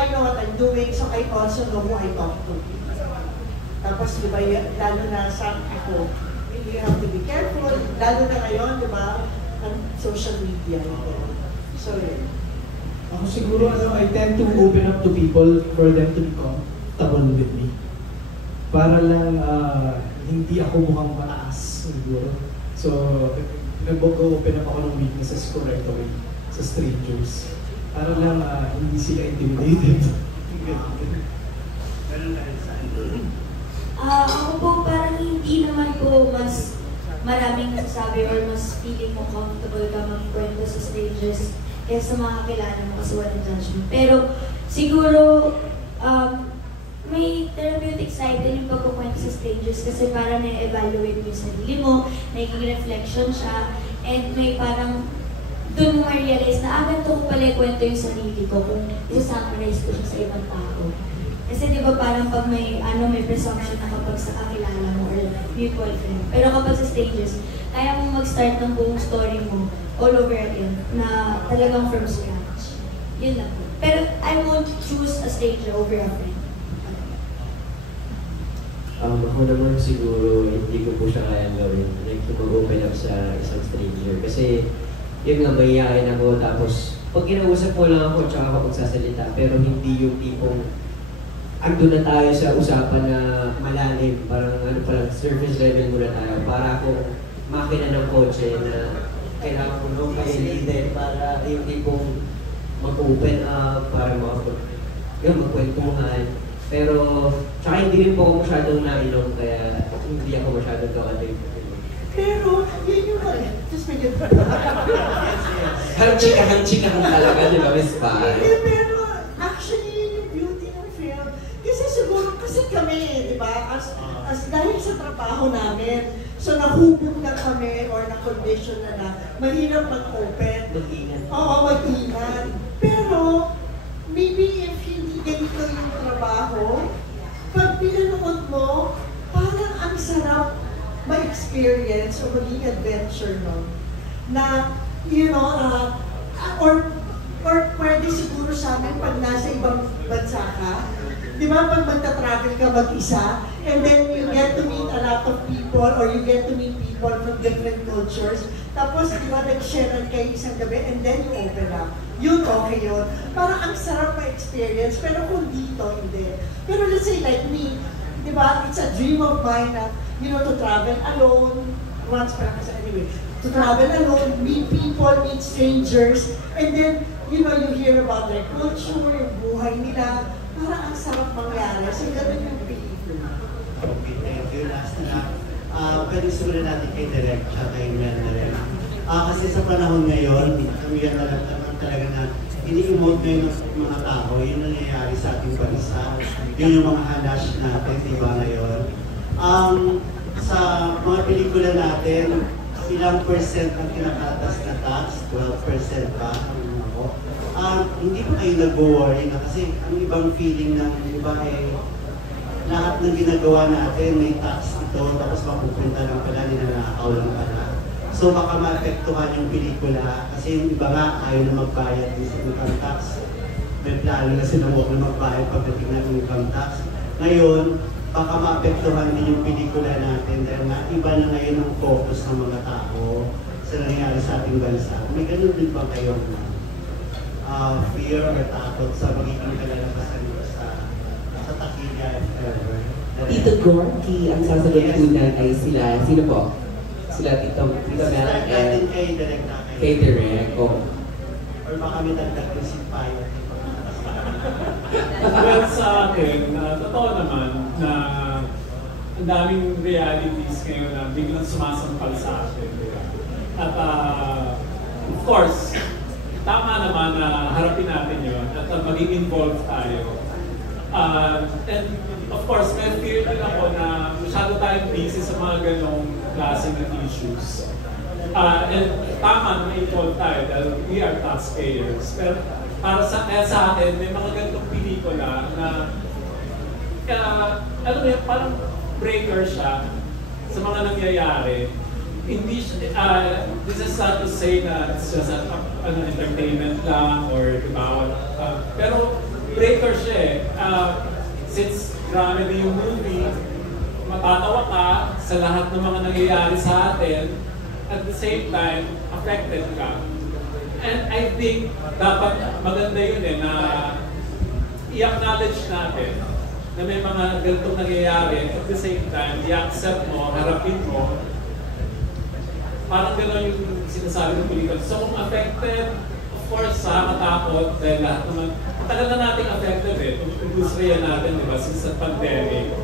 I know what I'm doing, so I also know who I talk to. Tapos, di ba, lalo na sa ako, you have to be careful, lalo na ngayon, di ba, ang social media. So, yun. Ako siguro, I tend to open up to people for them to be comfortable with me. Para lang hindi ako mukhang mataas, siguro. So, nag-open up ako ng weaknesses ko right away sa strangers. Para lang hindi sila intimidated. Ako po parang hindi naman po mas maraming nagsasabi or mas feeling mo comfortable ka magkwento sa strangers kaysa mga kakilala mo kasi walang judgment. Pero siguro may therapeutic side din yung pagkukwento sa stages kasi para na-evaluate mo yung sarili mo, naging reflection siya, and may parang doon mo ma-realize na ganito ko pala kwento yung sarili ko kung isa-summarize ko siya sa ibang tao. Kasi di ba parang pag may presumption na kapag sa kakilala mo or mutual friend. Pero kapag sa stages, kaya mong mag-start ng buong story mo all over again na talagang from scratch. Yun lang po. Pero I won't choose a stranger over a friend. Ako naman siguro, hindi ko po siya kayang gawin. Like, mag-open up sa isang stranger. Kasi, yun nga, mahihayin ako. Tapos, pag kinausap mo lang ako, tsaka ako magsasalita. Pero hindi yung tipong, andun na tayo sa usapan na malalim. Parang, surface level muna tayo. Para akong makina ng kotse na kailangan ko nung kayo leader para yung tipong mag-open up, para magkwentuhan. Pero, tsaka hindi rin po ako masyadong nainom, kaya hindi ako masyadong kawalig. Pero, yun yung just medyo Hanchika-hanchikahan talaga, di ba, Miss Pai? Pero, actually, yun yung beauty ng film. Kasi siguro, kasi kami, di ba, as dahil sa trabaho namin, so nahubog na kami or na-condition na mahirap mag-open. Mag-ingat. Oo, mag-ingat. Pero, maybe if hindi ganito yung trabaho, pag pinanood mo, parang ang sarap ma-experience o maging adventure, no? Na, you know, or pwede siguro sa amin pag nasa ibang bansa ka, di ba pag magta-travel ka mag-isa, and then you get to meet a lot of people or you get to meet people from different cultures, tapos di ba nag-share kayo isang gabi and then you open up. Yun, okay yun. Parang ang sarap ma-experience, pero kung dito, hindi. Pero let's say like me, di ba, it's a dream of mine na, you know, to travel alone, once pa lang kasi anyway, to travel alone, meet people, meet strangers, and then, you know, you hear about their culture, yung buhay nila, parang ang sarap mangyari. So, ganun yung pelikula. Okay, thank you. Last na, pwede sulit natin kay Direk at kay Mel na rin. Kasi sa panahon ngayon, kami yan talaga na ini-emote ngayon ng mga tao, yun ang nangyayari sa ating bansa. Yun yung mga hanash natin, di ba ngayon? Sa mga pelikula natin, ilang percent ang kinakatas na tax? 12% ba? Hindi pa kayo nag-worry na kasi ang ibang feeling ng iba lahat ng ginagawa natin may tax ito, tapos mapupunta lang pala, ninanakaw lang pala. So baka maapektuhan yung pelikula kasi yung iba nga ayaw na magbayad din sa income tax. May plano na sila huwag na magbayad pagdating ng income tax. Ngayon, baka maapektuhan din yung pelikula natin dahil nga iba na ngayon ang focus ng mga tao sa nangyayari sa ating bansa. May ganun din ba kayong fear or takot sa magiging kalalabasan mo sa takilya if ever? Tito Gorky, ang sasagutunan ay sila. Sino po? Sila Tito Mel and kay Direk. Or baka may dagdag ko si Payo. Well, sa akin, totoo naman na ang daming realities ngayon na biglang sumasampal sa akin. Diba? At of course, tama naman na harapin natin yun at maging involved tayo. And of course, may fear din ako na masyado tayong busy sa mga ganong klase ng issues. And tama na involved tayo dahil we are taxpayers. Pero para sa akin, may mga ganitong pelikula na alam mo yun, parang breaker siya sa mga nangyayari. Hindi siya, this is not to say na it's just an entertainment lang or diba, pero breaker siya since grabe yung movie, matatawa ka sa lahat ng mga nangyayari sa atin, at the same time, affected ka. And I think dapat maganda yun na i-acknowledge natin na may mga ganitong nangyayari, at the same time, i-accept mo, harapin mo. Parang gano'n yung sinasabi ng pelikula. So kung affected, of course, nakakatakot dahil lahat naman, tagal na nating affected kung industriya natin, di ba, since the pandemic,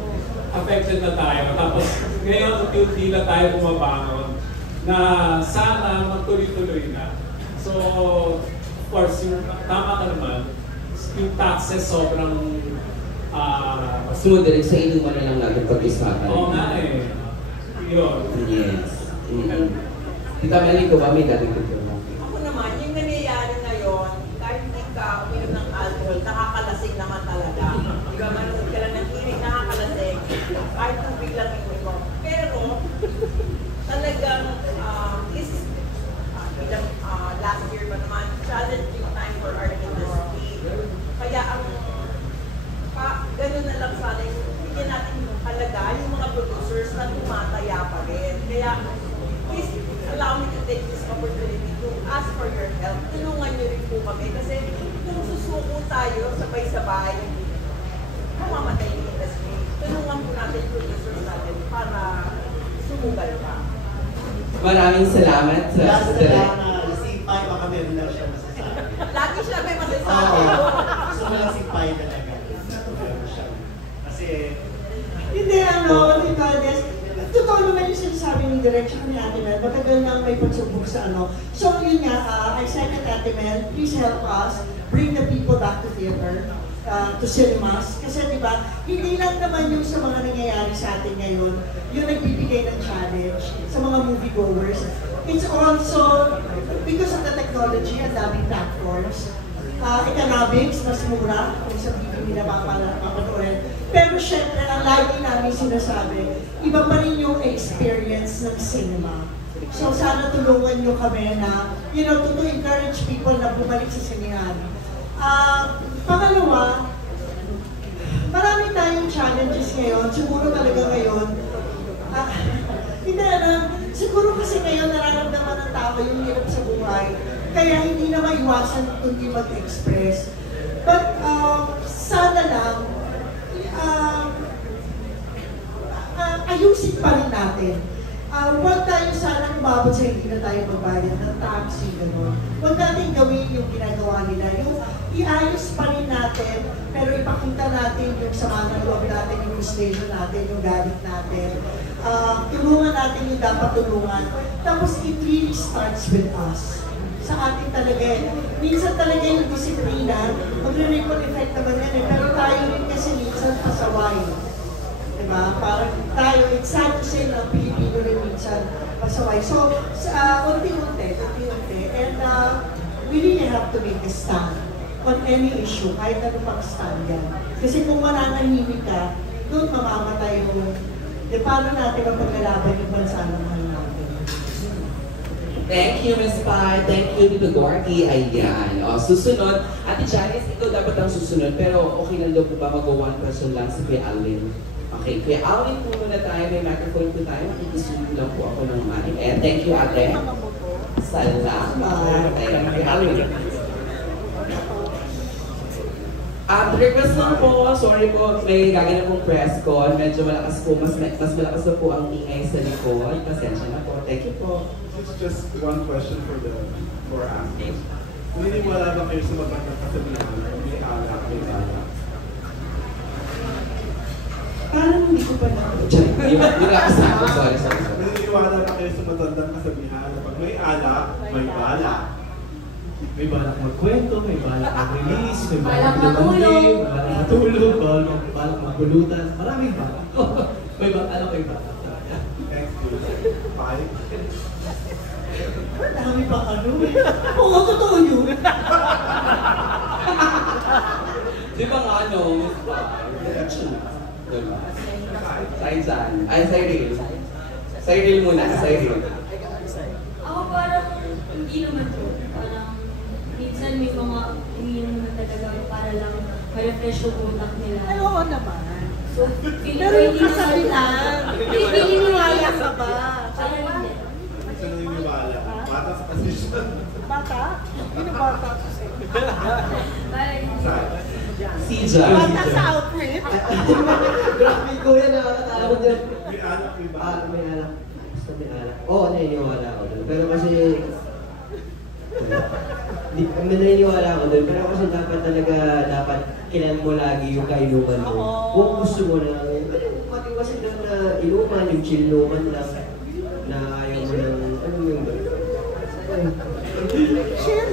affected na tayo. Tapos ngayon, unti-unti na tayo bumabangon na sana magtuloy-tuloy na. So, of course, yung tama ka naman, yung taxes sobrang Smooth direct sa inuman na lang natin pag-usapan. Oo nga eh. Yun. Yes. Tita Meli, ko ba may dating dito? Ako naman, yung nangyayari ngayon, kahit hindi ka uminom ng alcohol, nakakalasing naman talaga. Di ba, manood ka lang ng kinig, nakakalasing. Kahit tubig lang yung mo. Pero, talagang, this is, last year pa naman, challenging time for our industry. Kaya ang, ganun na lang sana yung bigyan natin halaga yung mga producers na tumataya pa rin. Kaya, please allow me to take this opportunity to ask for your help. Tulungan niyo rin po kami kasi kung susuko tayo sabay-sabay, mamamatay yung industry. Tulungan po natin yung producers natin para sumugal pa. Maraming salamat sa Last na lang, si Pai, baka meron lang siya masasabi. Lagi siya may masasabi. Gusto mo lang si Pai talaga. Meron siya. Kasi, Hindi, Tita Des, totoo naman yung sinasabi ng direction ni Ate Mel, matagal nang may pagsubok sa So yun nga, I second Ate Mel, please help us bring the people back to theater, to cinemas. Kasi diba, hindi lang naman yung sa mga nangyayari sa atin ngayon, yung nagbibigay ng challenge sa mga moviegoers. It's also, because of the technology, ang daming platforms. Economics, mas mura kung sa video nila papanoorin. Pero syempre, ang lagi namin sinasabi, iba pa rin yung experience ng cinema. So sana tulungan nyo kami na, to encourage people na bumalik sa sinihan. Pangalawa, marami tayong challenges ngayon. Siguro talaga ngayon, siguro kasi ngayon nararamdaman ng tao yung hirap sa buhay. Kaya hindi na maiwasan kundi mag-express. But sana lang, ayusin pa rin natin. Huwag tayo sana umabot sa hindi na tayo magbayad ng taxi, gano'n. Huwag natin gawin yung ginagawa nila. Yung iayos pa rin natin, pero ipakita natin yung sama ng loob natin, yung frustration natin, yung galit natin. Tulungan natin yung dapat tulungan. Tapos it really starts with us. Sa atin talaga eh. Minsan talaga yung disiplina, magre-ripple effect naman yan eh. Pero tayo rin kasi minsan pasaway. Diba? Parang tayo, it's sad to say na Pilipino rin minsan pasaway. So, unti-unti. And we really have to make a stand on any issue, kahit ano pang stand yan. Kasi kung mananahimik ka, doon mamamatay yung, paano natin ang paglalaban yung bansa naman natin. Thank you, Ms. Pai. Thank you, Tito Gorky. Ayan. Susunod. Ate Janice, ikaw dapat ang susunod. Pero okay lang daw po ba mag-one person lang si Kuya Alvin? Okay, Kuya Alvin po muna tayo. May microphone po tayo. Makikisunin lang po ako ng mic. And thank you, Ate. Salamat. Ayan, Kuya Alvin. Request lang po, sorry po, may gaganap pong press con. Medyo malakas po, mas malakas na po ang ingay sa likod. Pasensya na po. Thank you po. It's just one question for asking. Naniniwala ba kayo sa magandang kasabihan? May alak, may alak. Parang hindi ko pa na. Hindi na kasama. Sorry. Naniniwala ba kayo sa magandang kasabihan? Pag may alak, may balak. May balak magkwento, may balak mag-release, may Balak balak matulog. balak matulog, balak magbulutan. Maraming balak. May balak, may balak. Thanks to Pai. Dami pa ano eh. Oo, totoo yun. Di ba nga, no? Miss Pai? Ay, Cyril. Cyril muna, Cyril. Ako parang hindi naman po. Parang minsan may mga umiinom naman talaga para lang ma-refresh yung utak nila. Ay, oo naman. So, feeling Pero ko yung hindi naman kasabihan, naniniwala ka ba? Parang hindi. Sa naniniwala. Bata sa position. Bata? Sino bata? Parang hindi. Si Jan. Bata sa outfit? Grabe ko yan, nakakatakot yan. May alak, may balak. May alak. Basta may alak. Oo, naniniwala ako doon. Pero kasi, naniniwala ako doon. Pero kasi dapat kilala mo lagi yung kainuman mo. Kung gusto mo na, matiwasin lang na inuman, yung chilluman lang, na ayaw mo ng, ano yung ba? Chill.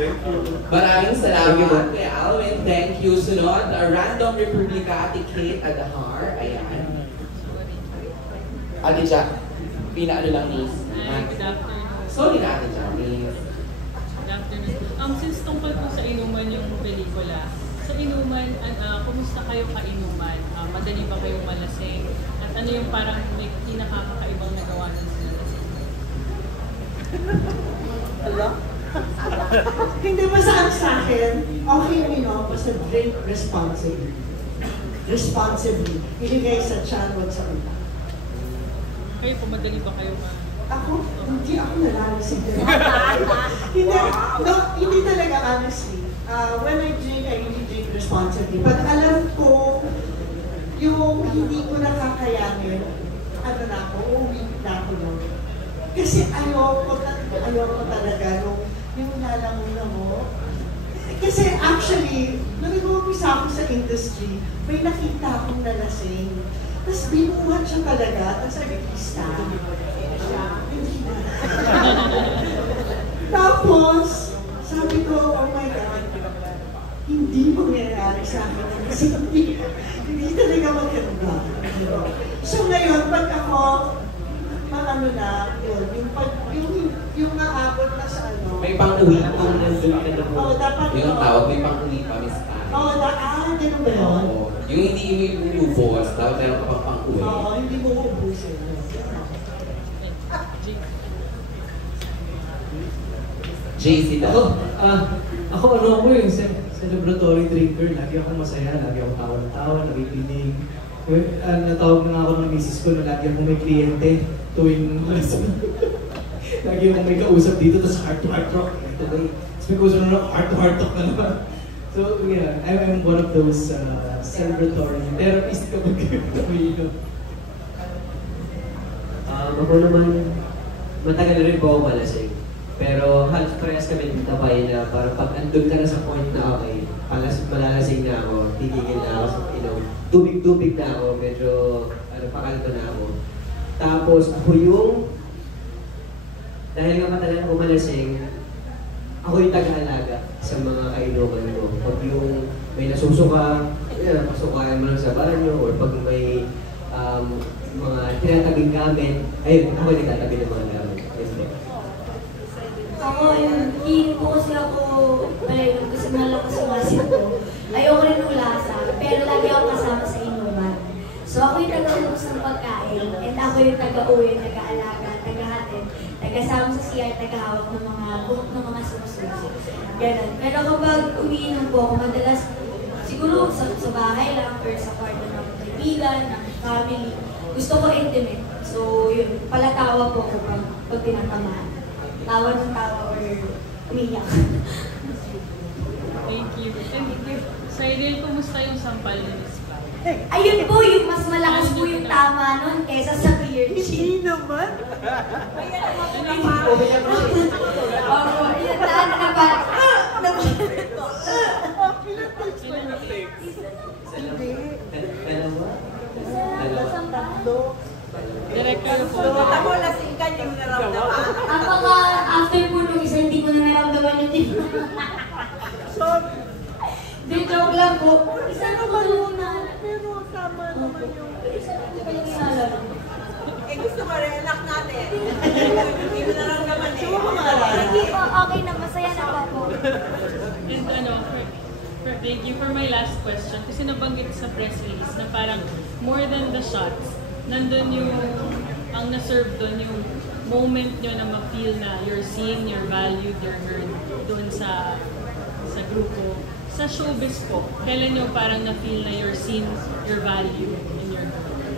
Thank you. Maraming salamat kay Alvin. Thank you. Sunod, Random Republica, Ate Kate Adahar. Ayan. Ate Jack, pinaano lang miss. Good afternoon. Sorry na Ate Jack, miss. Good afternoon. Since tungkol po sa inuman yung pelikula, sa inuman, kumusta kayo kainuman? Madali ba kayong malasing? At ano yung parang may pinakakakaibang nagawa ng sinalasing? Hello? Hindi ba sa akin, okay basta drink responsibly. Responsibly. Iligay sa tiyan, wag sa utak. Kayo po, madali ba kayo Ako? Hindi ako nalalasing din. Hindi talaga honestly. When I drink, I really drink responsibly. Pag alam ko, yung hindi ko nakakayanin, ano na ako, uuwi na ako nun. Kasi ayoko talaga yung lalangunan mo. Kasi actually, nung nag-uumpisa ako sa industry, may nakita akong nalasing. Tapos binuhat siya talaga, tapos sabi, Krista, hindi na. Tapos, sabi ko, oh my God, hindi mangyayari sa akin kasi hindi talaga maganda. So ngayon, pag ako, maano na, yung naabot na sa ano. May pang-uwi pa nandun ka na po. Oo, dapat yung tawag, may pang-uwi pa, Miss Karen. Oo, ganun ba yun? Oo. Yung hindi mo ubos, dapat meron ka pang pang-uwi. Oo, hindi mo ubusin. JC daw. Ako celebratory drinker. Lagi akong masaya, lagi akong tawa-tawa, nakikinig. Natawag na nga ako ng misis ko na lagi akong may kliyente tuwing lagi akong may kausap dito, tapos heart-to-heart talk. Today, tapos may kausap na heart-to-heart talk na naman. So yeah, I'm one of those celebratory therapist kapag umiinom. Ako naman, matagal na rin po ako malasing. Pero halos parehas kami ng tabay na parang pag andun ka na sa point na okay, malalasing na ako, tigigil na ako sa inom. Tubig-tubig na ako, medyo pakalto na ako. Tapos ako yung, dahil nga matagal ako malasing, ako yung taga-alaga sa mga kainuman ko. Pag yung may nasusuka, pasukayan mo lang sa banyo, or pag may mga tinatabing gamit, ayun, ako yung nagtatabi ng mga gamit. Ako, hindi po kasi ako pala kasi malakas yung asin ko. Ayoko rin ng lasa, pero lagi ako kasama sa inuman. So ako yung taga-ubos ng pagkain, and ako yung taga-uwi, taga-alaga, taga-hatid, taga-sama sa CR, taga-hawak ng mga buhok ng mga sususi. Ganun. Pero kapag umiinom po ako, madalas siguro sa bahay lang, or sa kwarto ng kaibigan, ng family, gusto ko intimate. So yun, palatawa po ko pag tinatamaan. Tawa ng tawa or umiyak. Thank you. Sa Ariel, kumusta yung sampal ni Miss Pam? Ayun po, yung mas malakas po yung tama nun kaysa sa beer Hindi naman. Ayan ang mga kapatid. Oo, yun na ba? Director po. Ako lasing ka yung naramdaman. After po nung isa, hindi ko na naramdaman yung tip. Di, joke lang po. Isa na ba muna? Pero tama naman yung... Isa na po yung inalala. Gusto mo rin, anak natin. Hindi mo naramdaman eh. Hindi po, okay na. Masaya na ba po? And thank you for my last question. Kasi nabanggit sa press release na parang more than the shots, nandun yung, ang na-serve doon yung moment nyo na ma-feel na you're seen, you're valued, you're heard doon sa grupo. Sa showbiz po, kailan nyo parang na-feel na you're seen, you're valued, and you're heard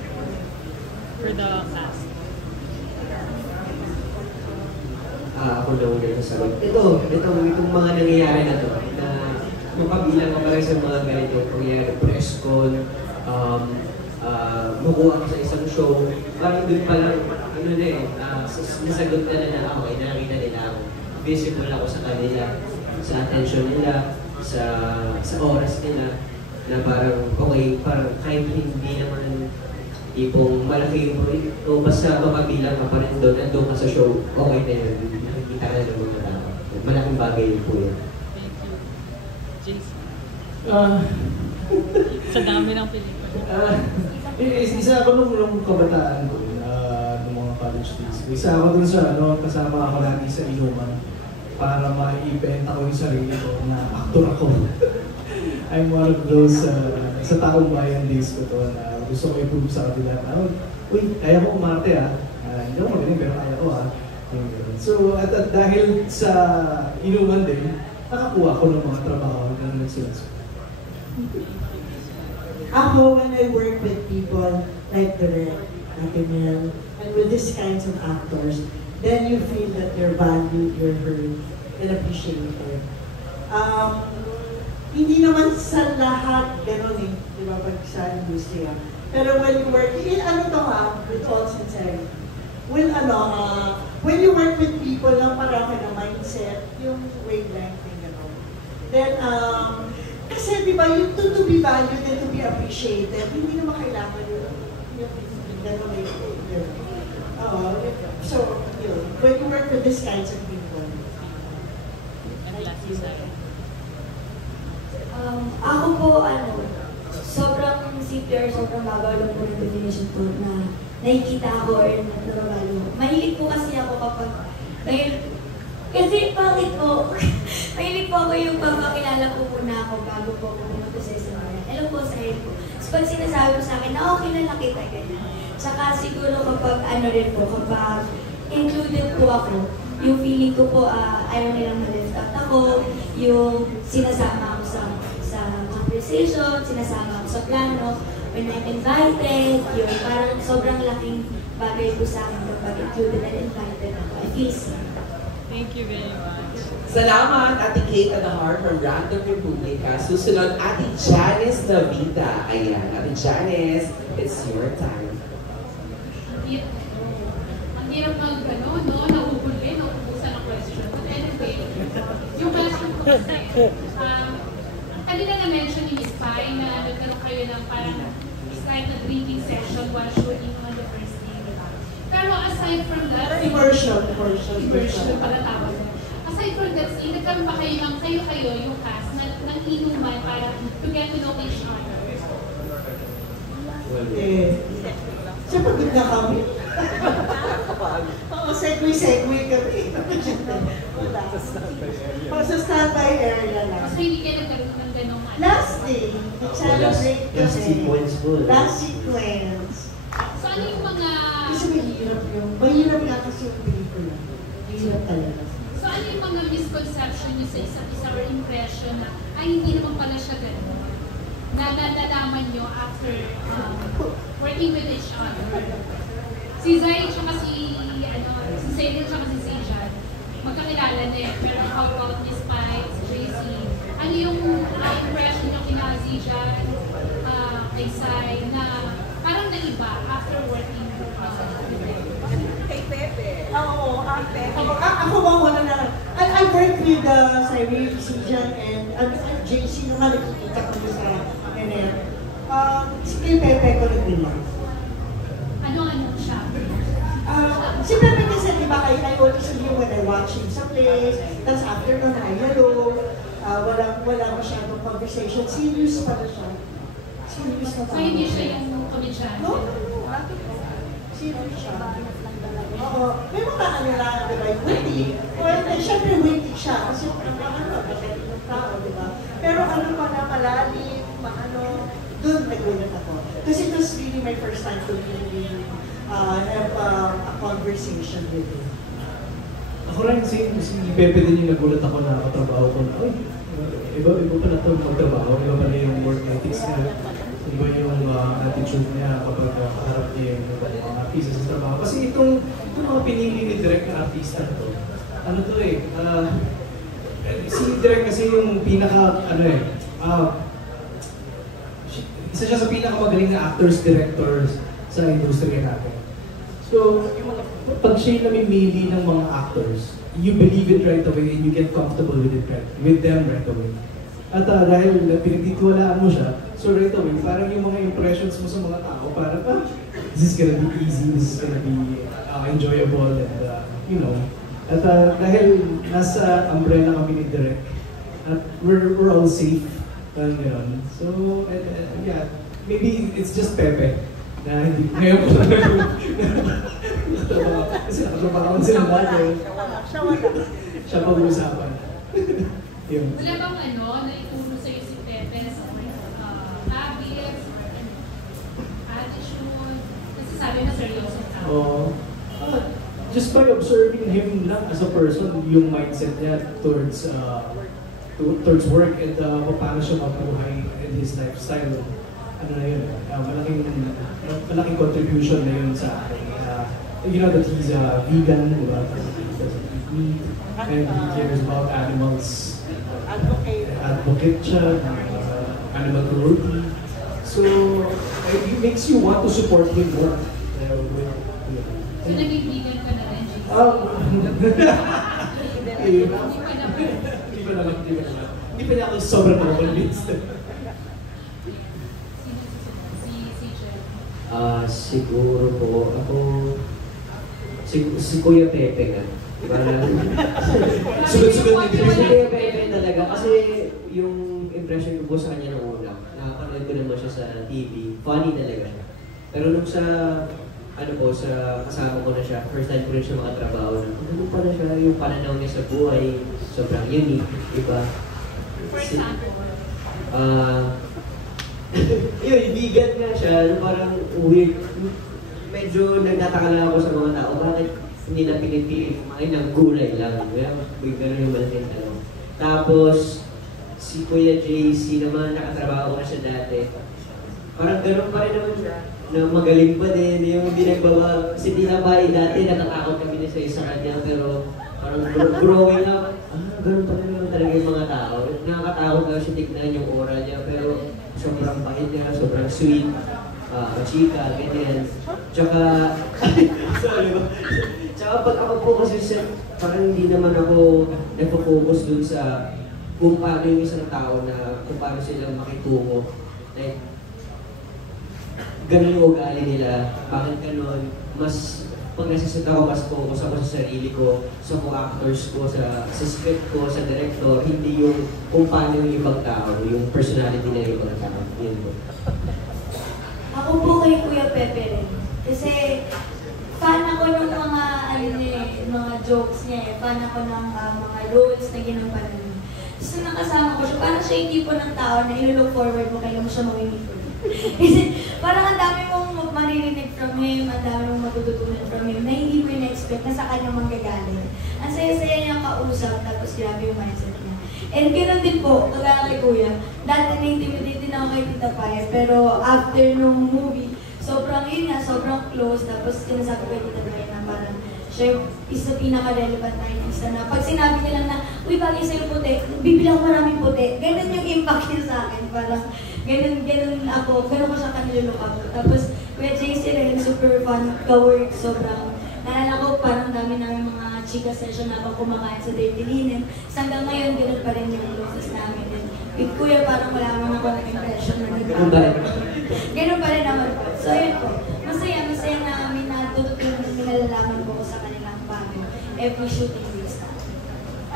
for the cast? Ako na ulit sa sagot. Itong mga nangyayari na to, na mapabilang ko pa rin sa mga ganito, nangyayari, press con, makuha ko sa isang show, parang doon pa lang, nasagot ka na okay, nakakita nila ako. Visible ako sa kanila, sa attention nila, sa oras nila, na parang okay, parang kahit hindi naman tipong malaki yung o basta mapabilang ka pa rin doon, nandun ka sa show, okay na yun, nakikita ka na ng mga tao. Malaking bagay din po yan. Thank you. JC. Ah, Sa dami ng pelikula. isa ako nung kabataan ko, nung mga college days. Isa ako dun sa kasama ako lagi sa inuman para ma-ibenta ko yung sarili ko na actor ako. I'm one of those sa taong bayan days ko to na gusto ko i-prove sa kanila na, uy, kaya ko umarte hindi ako magaling pero kaya ko So at dahil sa inuman din, nakakuha ko ng mga trabaho na nagsilas. Ako, when I work with people like Direk, Ate Mel, and with these kinds of actors, then you feel that you're valued, you're heard, and appreciated. Hindi naman sa lahat gano'n di ba, pag sa industriya. Pero when you work, with all sincerity, when you work with people na parang mindset, yung wavelength ng gano'n, then, kasi di ba, yung to be valued and to be appreciated, hindi naman kailangan yung gano'n so, when you work with these kinds of people. And last is Ako po, sobrang CPR, sobrang babaw lang po ng definition po na nakikita ako or natarabago. Mahilig po kasi ako kapag, kasi bakit po? Mahilig po ako yung papakilala po muna ako bago po ako pinag-process sa mga. Hello po, sa'yo po. So pag sinasabi po sa akin, okay na nakita ganyan. Tsaka siguro kapag kapag included po ako, yung feeling ko po, ayaw nilang ma-lift up ako, yung sinasama ako sa conversation, sinasama ako sa plano, when I'm invited, yung parang sobrang laking bagay po sa akin kapag included and invited ako. I feel safe. Thank you very much. Salamat, Ate Kate Anahar from Random Republica. Susunod, Ate Janice Davida. Ayan, Ate Janice, it's your time. Ang hirap nahuhuli, nauubusan ang question. But anyway, yung question ko kasi, kanina na-mention ni Miss Pai na nagkaroon kayo ng parang style na drinking session while shooting on the first day, diba? Pero aside from that, immersion pala tawag. Aside from that scene, nagkaroon ba kayo ng kayo yung cast ng inuman para to get to know each other? Siyempre, good na kami. Oo, segue kami. Wala. Sa standby area lang. So, hindi kayo nagkaroon ng ganong last day, nag-celebrate kami. Last sequence po. Last sequence. So, ano yung mga... Kasi mahirap nga kasi yung pelikula. Mahirap talaga. So, ano yung mga misconception nyo sa isa't isa or impression na, ay, hindi naman pala siya ganun? Na nalalaman nyo after working with each other. Si Zay tsaka si Cedric tsaka si Sejan, magkakilala na eh. Pero how about Miss Pai, si JC? Ano yung impression nyo kina Sejan, kay Zay, na parang naiba after working with them? Kay Pepe. Oo, ako ba wala na. I worked with Cyril, Sejan, and JC naman nakikita ko sa NR. Si Pepe ko rin nila. Ano siya? Si Pepe kasi, di ba, I always see him when I watch him sa place, tapos after nun, ay hello, wala masyadong conversation. Serious pala siya. Serious na So, hindi siya yung comedian? No. Serious siya. Oo. May mga lang, di ba, witty. Siyempre witty siya, kasi magaling ng tao, di ba? Pero pala, malalim, doon nagulat ako. Kasi it was really my first time to really have a conversation with him. Ako rin, si Pepe din yung nagulat ako na katrabaho ko na, iba pala ito magtrabaho, iba pala yung work ethics niya, iba yung attitude niya kapag kaharap niya yung mga artista sa trabaho. Kasi itong mga pinili ni Direk na artista na to, si Direk kasi yung pinaka, isa siya sa pinakamagaling na actors, directors sa industriya natin. So, pag siya namimili ng mga actors, you believe it right away and you get comfortable with them right away. At dahil pinagtitiwalaan mo siya, so right away, parang yung mga impressions mo sa mga tao, parang, this is gonna be easy, this is gonna be enjoyable, and At dahil nasa umbrella kami ni Direk, at we're all safe. Ganun. So, yeah, maybe it's just Pepe. Na hindi, ngayon ko lang kasi nakatrabaho sila dati. Siya pag-uusapan. Wala bang naituro sa'yo si Pepe sa habits or attitude? Kasi sabi na seryoso ka. Just by observing him lang as a person, yung mindset niya towards work and paano siya mabuhay and his lifestyle. Ano na yun, malaking contribution na yun sa akin. You know that he's a vegan, diba? He doesn't eat meat, and he cares about animals. Advocate siya, animal cruelty. So, it makes you want to support him more. So, naging vegan ka na rin, Jason? Hindi pa niya ako sobrang convinced. Siguro po, ako, si Kuya Pepe nga. Sugat-sugat na Si Kuya Pepe talaga, kasi yung impression ko po sa kanya nung una, nakapanood ko naman siya sa TV, funny talaga siya. Pero nung sa, sa kasama ko na siya, first time ko rin siya makatrabaho na, ano pala siya, yung pananaw niya sa buhay, sobrang unique, iba. For example? Yun, vegan nga siya, parang weird. Medyo nagtataka lang ako sa mga tao, bakit hindi na pinipili kumain ng gulay lang. May gano'n yung malaking tanong. Tapos, si Kuya JC naman, nakatrabaho ko na siya dati. Parang gano'n pa rin naman siya, na magaling pa din, yung hindi nagbabago. Kasi di na ba dati, natatakot kami na sa kanya, pero parang growing up, gano'n pa rin naman talaga yung mga tao. Nakakatakot na siya tignan yung aura niya, pero sobrang pahit niya, sobrang sweet, chika, ganyan. Tsaka, pag ako po kasi parang hindi naman ako nagpo-focus dun sa kung paano yung isang tao na kung paano silang makitungo. Like, ganun yung ugali nila, bakit ganun, mas pag nasisit ako, mas focus ako sa sarili ko, sa co-actors ko, sa script ko, sa director, hindi yung kung paano yung ibang tao, yung personality ng ibang tao. Yun po. Ako po kay Kuya Pepe rin. Kasi fan ako ng mga, mga jokes niya eh. Fan ako ng mga roles na ginampanan niya. Tapos nung nakasama ko siya, parang siya yung tipo ng tao na ilo-look forward mo kailan mo siya mamimit ulit. Kasi parang ang dami mong maririnig from him, ang dami mong matututunan from him na hindi mo in-expect na sa kanya manggagaling. Ang saya-saya niya kausap, tapos grabe yung mindset niya. And ganoon din po, kagaya kay Kuya, dati na-intimidate din ako kay Tita Paya, pero after nung movie, sobrang close, tapos sinasabi ko kay Tita Paya na parang siya yung isa pinaka-relevant na artista na pag sinabi niya lang na, uy, bagay sa'yo puti, bibilang maraming puti. Ganun yung impact niya sa akin, parang ganun ko siya kanilulok ako. Tapos, Kuya JC rin, super fun ka-work, sobrang, naalala ko parang dami namin mga chika session na ako kumakain sa Dirty Linen. Hanggang ngayon, ganun pa rin yung closest namin. And with Kuya, parang wala naman ako ng impression na ganun pa rin naman po. So, yun po. Masaya na may natututunan at nalalaman po ko sa kanilang bago every shooting weeks na.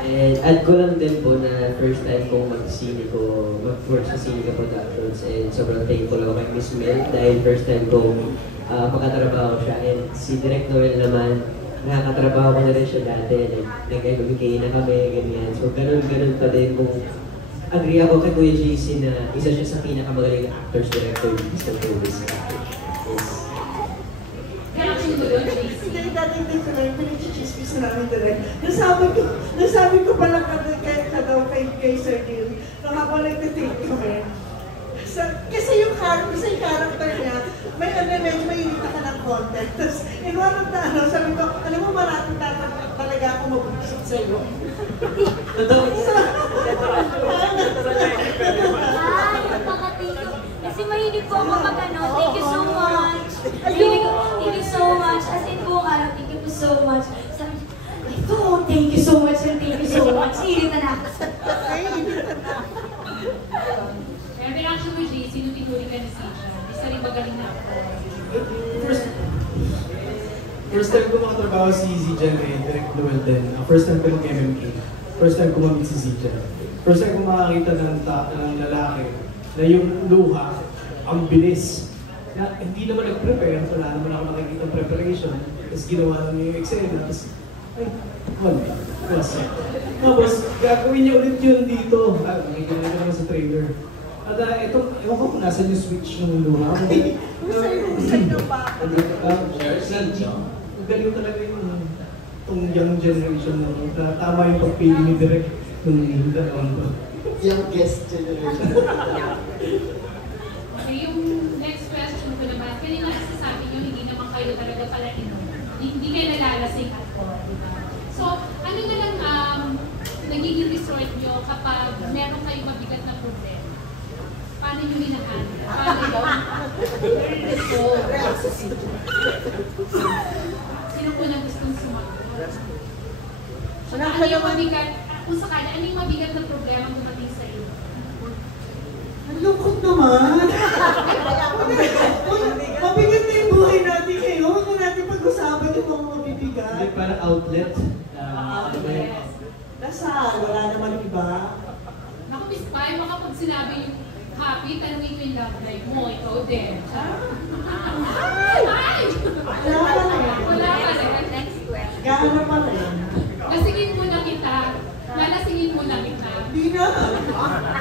And add ko lang din po na first time kong mag-work sa Sinica Productions, and sobrang thankful ako kay Miss Mel dahil first time kong makatrabaho siya. And si Direk Noel naman, nakakatrabaho ko na rin siya dati, nag-MBK na kami, ganyan. So ganun pa din kung agree ako kay Kuya JC na isa siya sa pinakamagaling actors director dito sa movies. Hindi natin dito lang, pinag-chismis na namin direct. Nasabi ko pala kay Sir Neil, nung habang nagtitake kami. Kasi yung character niya, medyo mainita ka ng content. Tapos, in one of the, sabi ko, alam mo, maraming talaga ako mag-usap sa'yo. Totoo. Kasi mahilig po ako mag-ano, thank you so much. Thank you so much. As in po, thank you so much. Sabi ko, ito, thank you so much and thank you so much. Hirit na ako. Kaya reaction mo, Jay, sino tinuring ka ni Sisha? Isa rin magaling na ako. First time ko makatrabaho ako si Zijan kay Direct Noel din. First time ko mag-MMA. First time ko mamit si Zijan. First time ko makakita ng lalaki na yung luha, ang bilis. Na, hindi naman nag-prepare, wala naman ako nakikita preparation. Tapos ginawa namin yung eksena. Tapos, ay, wala. Tapos, gagawin niya ulit yun dito. Nakikita na naman sa trailer. At ito, ewan ko kung nasan yung switch ng luha. Sa'yo ba? Galing talaga yung young generation na tama yung pagpili ni Direk nung dalawang ba. Youngest generation. Okay, yung next question ko naman, kanina kasi sabi nyo, hindi naman kayo talaga pala inom. Hindi kayo nalalasing at all, diba? So, ano na lang nagiging resort nyo kapag meron kayong mabigat na problema? Paano nyo hinahandle? Paano yun? Sino po na gustong sumagot? Saka ano yung mabigat, kung sakali, ano yung mabigat na problema dumating sa iyo? Ang lungkot naman. Mabigat na yung buhay natin ngayon. Huwag na natin pag-usapan yung mga mabibigat. Hindi, parang outlet. Outlet. Dasal, wala naman iba. Naku, Miss Pai, baka pag sinabi yung happy, tanongin ko yung love life mo, ikaw din. Ay! Wala pa rin. Wala pa rin. Next question. Gano'n pa rin. Lasingin mo na kita. Nalasingin mo na kita. Hindi na.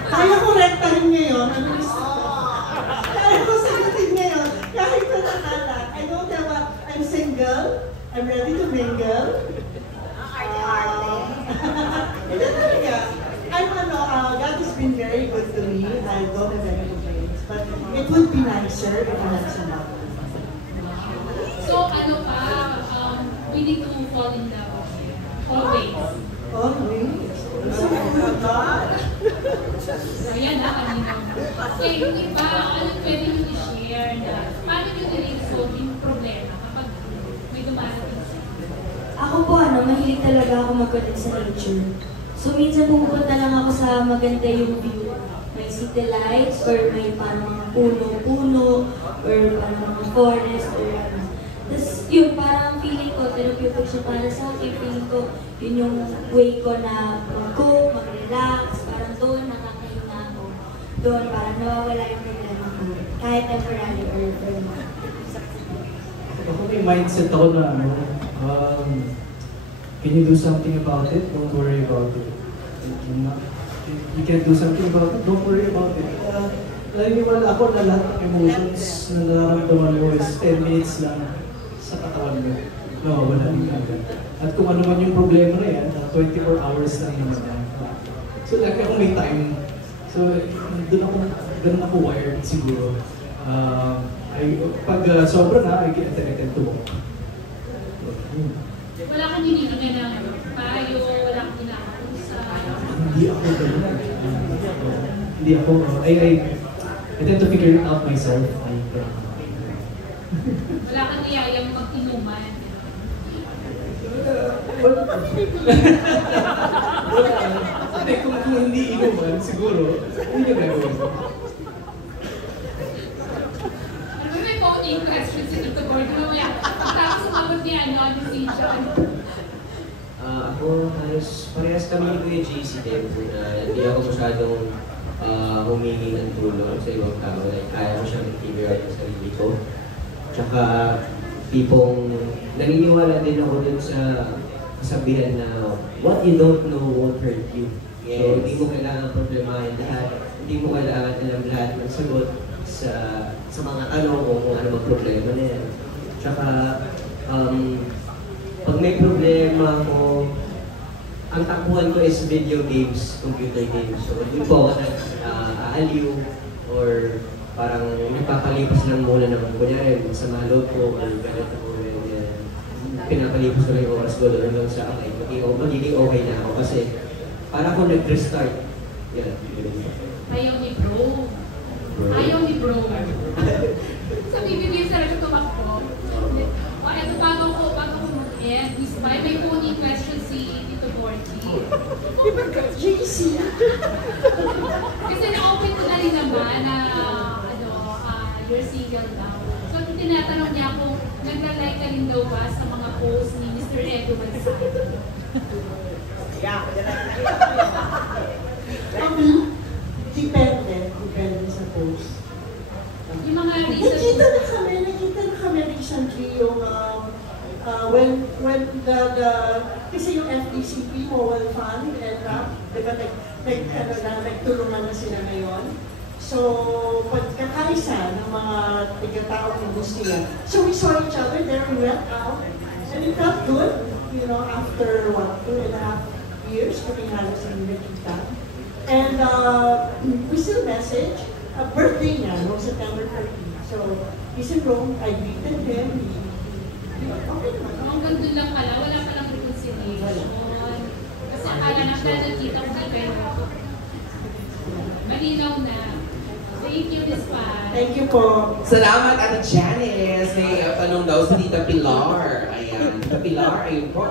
Kaya ko rektahin ngayon. Kaya ko sagutin ngayon. Kahit na nakalat. I don't have a... I'm single. I'm ready to mingle. Hindi talaga. God has been very good to me. I don't have any complaints. But it would be nicer if I had somebody. So, ano pa, we need to fall in love. Always. Always. Ayan na, kanina. Okay, yung iba, ano pwede nyo i-share na paano nyo nire-resolve yung problema kapag may dumarating sa Ako po, mahilig talaga ako mag-connect sa nature. So, minsan pumupunta lang ako sa maganda yung view. May city lights, or may parang mga puno-puno, or parang mga forest, or ano. Tapos, yun, parang feeling ko, therapeutic siya para sa akin. Feeling ko, yun yung way ko na mag-cope, mag-relax, parang doon nakakahinga ako. Doon, parang nawawala yung problema ko. Kahit temporary or permanent. Ako may mindset ako na can you do something about it? Don't worry about it. You can't do something about it? Don't worry about it. Naniniwala ako na lahat ng emotions na nararamdaman mo is 10 minutes lang sa katawan mo. No, wala rin agad. At kung ano man yung problema na yan, 24 hours lang naman yan. So, lagi akong may time. So, ganun ako wired siguro. Pag sobra na, I tend to walk. Wala kang hinihinga ng payo, wala kang ginakausap. Hindi ako ganun. Hindi ako, I tend to figure it out myself. Wala kang niyayang mag-inuman. Hindi, kung hindi inuman, siguro, hindi na gagawin. Ano may phone questions sa Tito Board? Mamaya, tapos sumabot niya, si John. Ako, halos parehas kami ni Kuya JC din na hindi ako masyadong humingi ng tulong sa ibang tao. Like, kaya ko siyang i-figure out ang sarili ko. Tsaka, tipong naniniwala din ako dun sa kasabihan na what you don't know won't hurt you. Yes. So, hindi mo kailangan problemahin lahat. Hindi mo kailangan alam lahat ng sagot sa mga tanong o kung ano bang problema na yan. Tsaka, pag may problema ko, ang takbuhan ko is video games, computer games. So, doon po ako aaliw or parang nagpapalipas lang muna ng kunyari sa mga loob ko or ganit ako. Pinapalipas ko lang yung oras ko doon hanggang sa magiging okay na ako kasi para ako nag-restart. Yan. Ayaw ni bro. Ayaw ni bro. Sa BBB sa rin tumakbo. Ito bago ko mag-end, Miss Pai, may phone question si Tito Borgie. JC. Kasi na-open ko na rin naman na you're single now. So tinatanong niya kung nagla-like ka rin daw ba sa mga posts ni Mr. after everyone's side? Depende sa post. Yung mga research... Nakita na kami recently yung when the kasi yung FDCP Mobile Fund and diba nagtulungan na sila ngayon. So, pagkakaisa ng mga tigataong industriya. So we saw each other there, we went out, and it felt good, you know, after 2.5 years kami halos ang nakita. And we still message. Birthday niya, no, September 30. So, he's in Rome, I greeted him. Okay naman. Hanggang doon lang pala, wala palang reconciliation. Kasi akala na siya nakita ko pero malinaw na. Thank you, Ms. Paz. Thank you po. Salamat, Ate Janice. May tanong daw si Tita Pilar. Ayan, Tita Pilar, ayun po.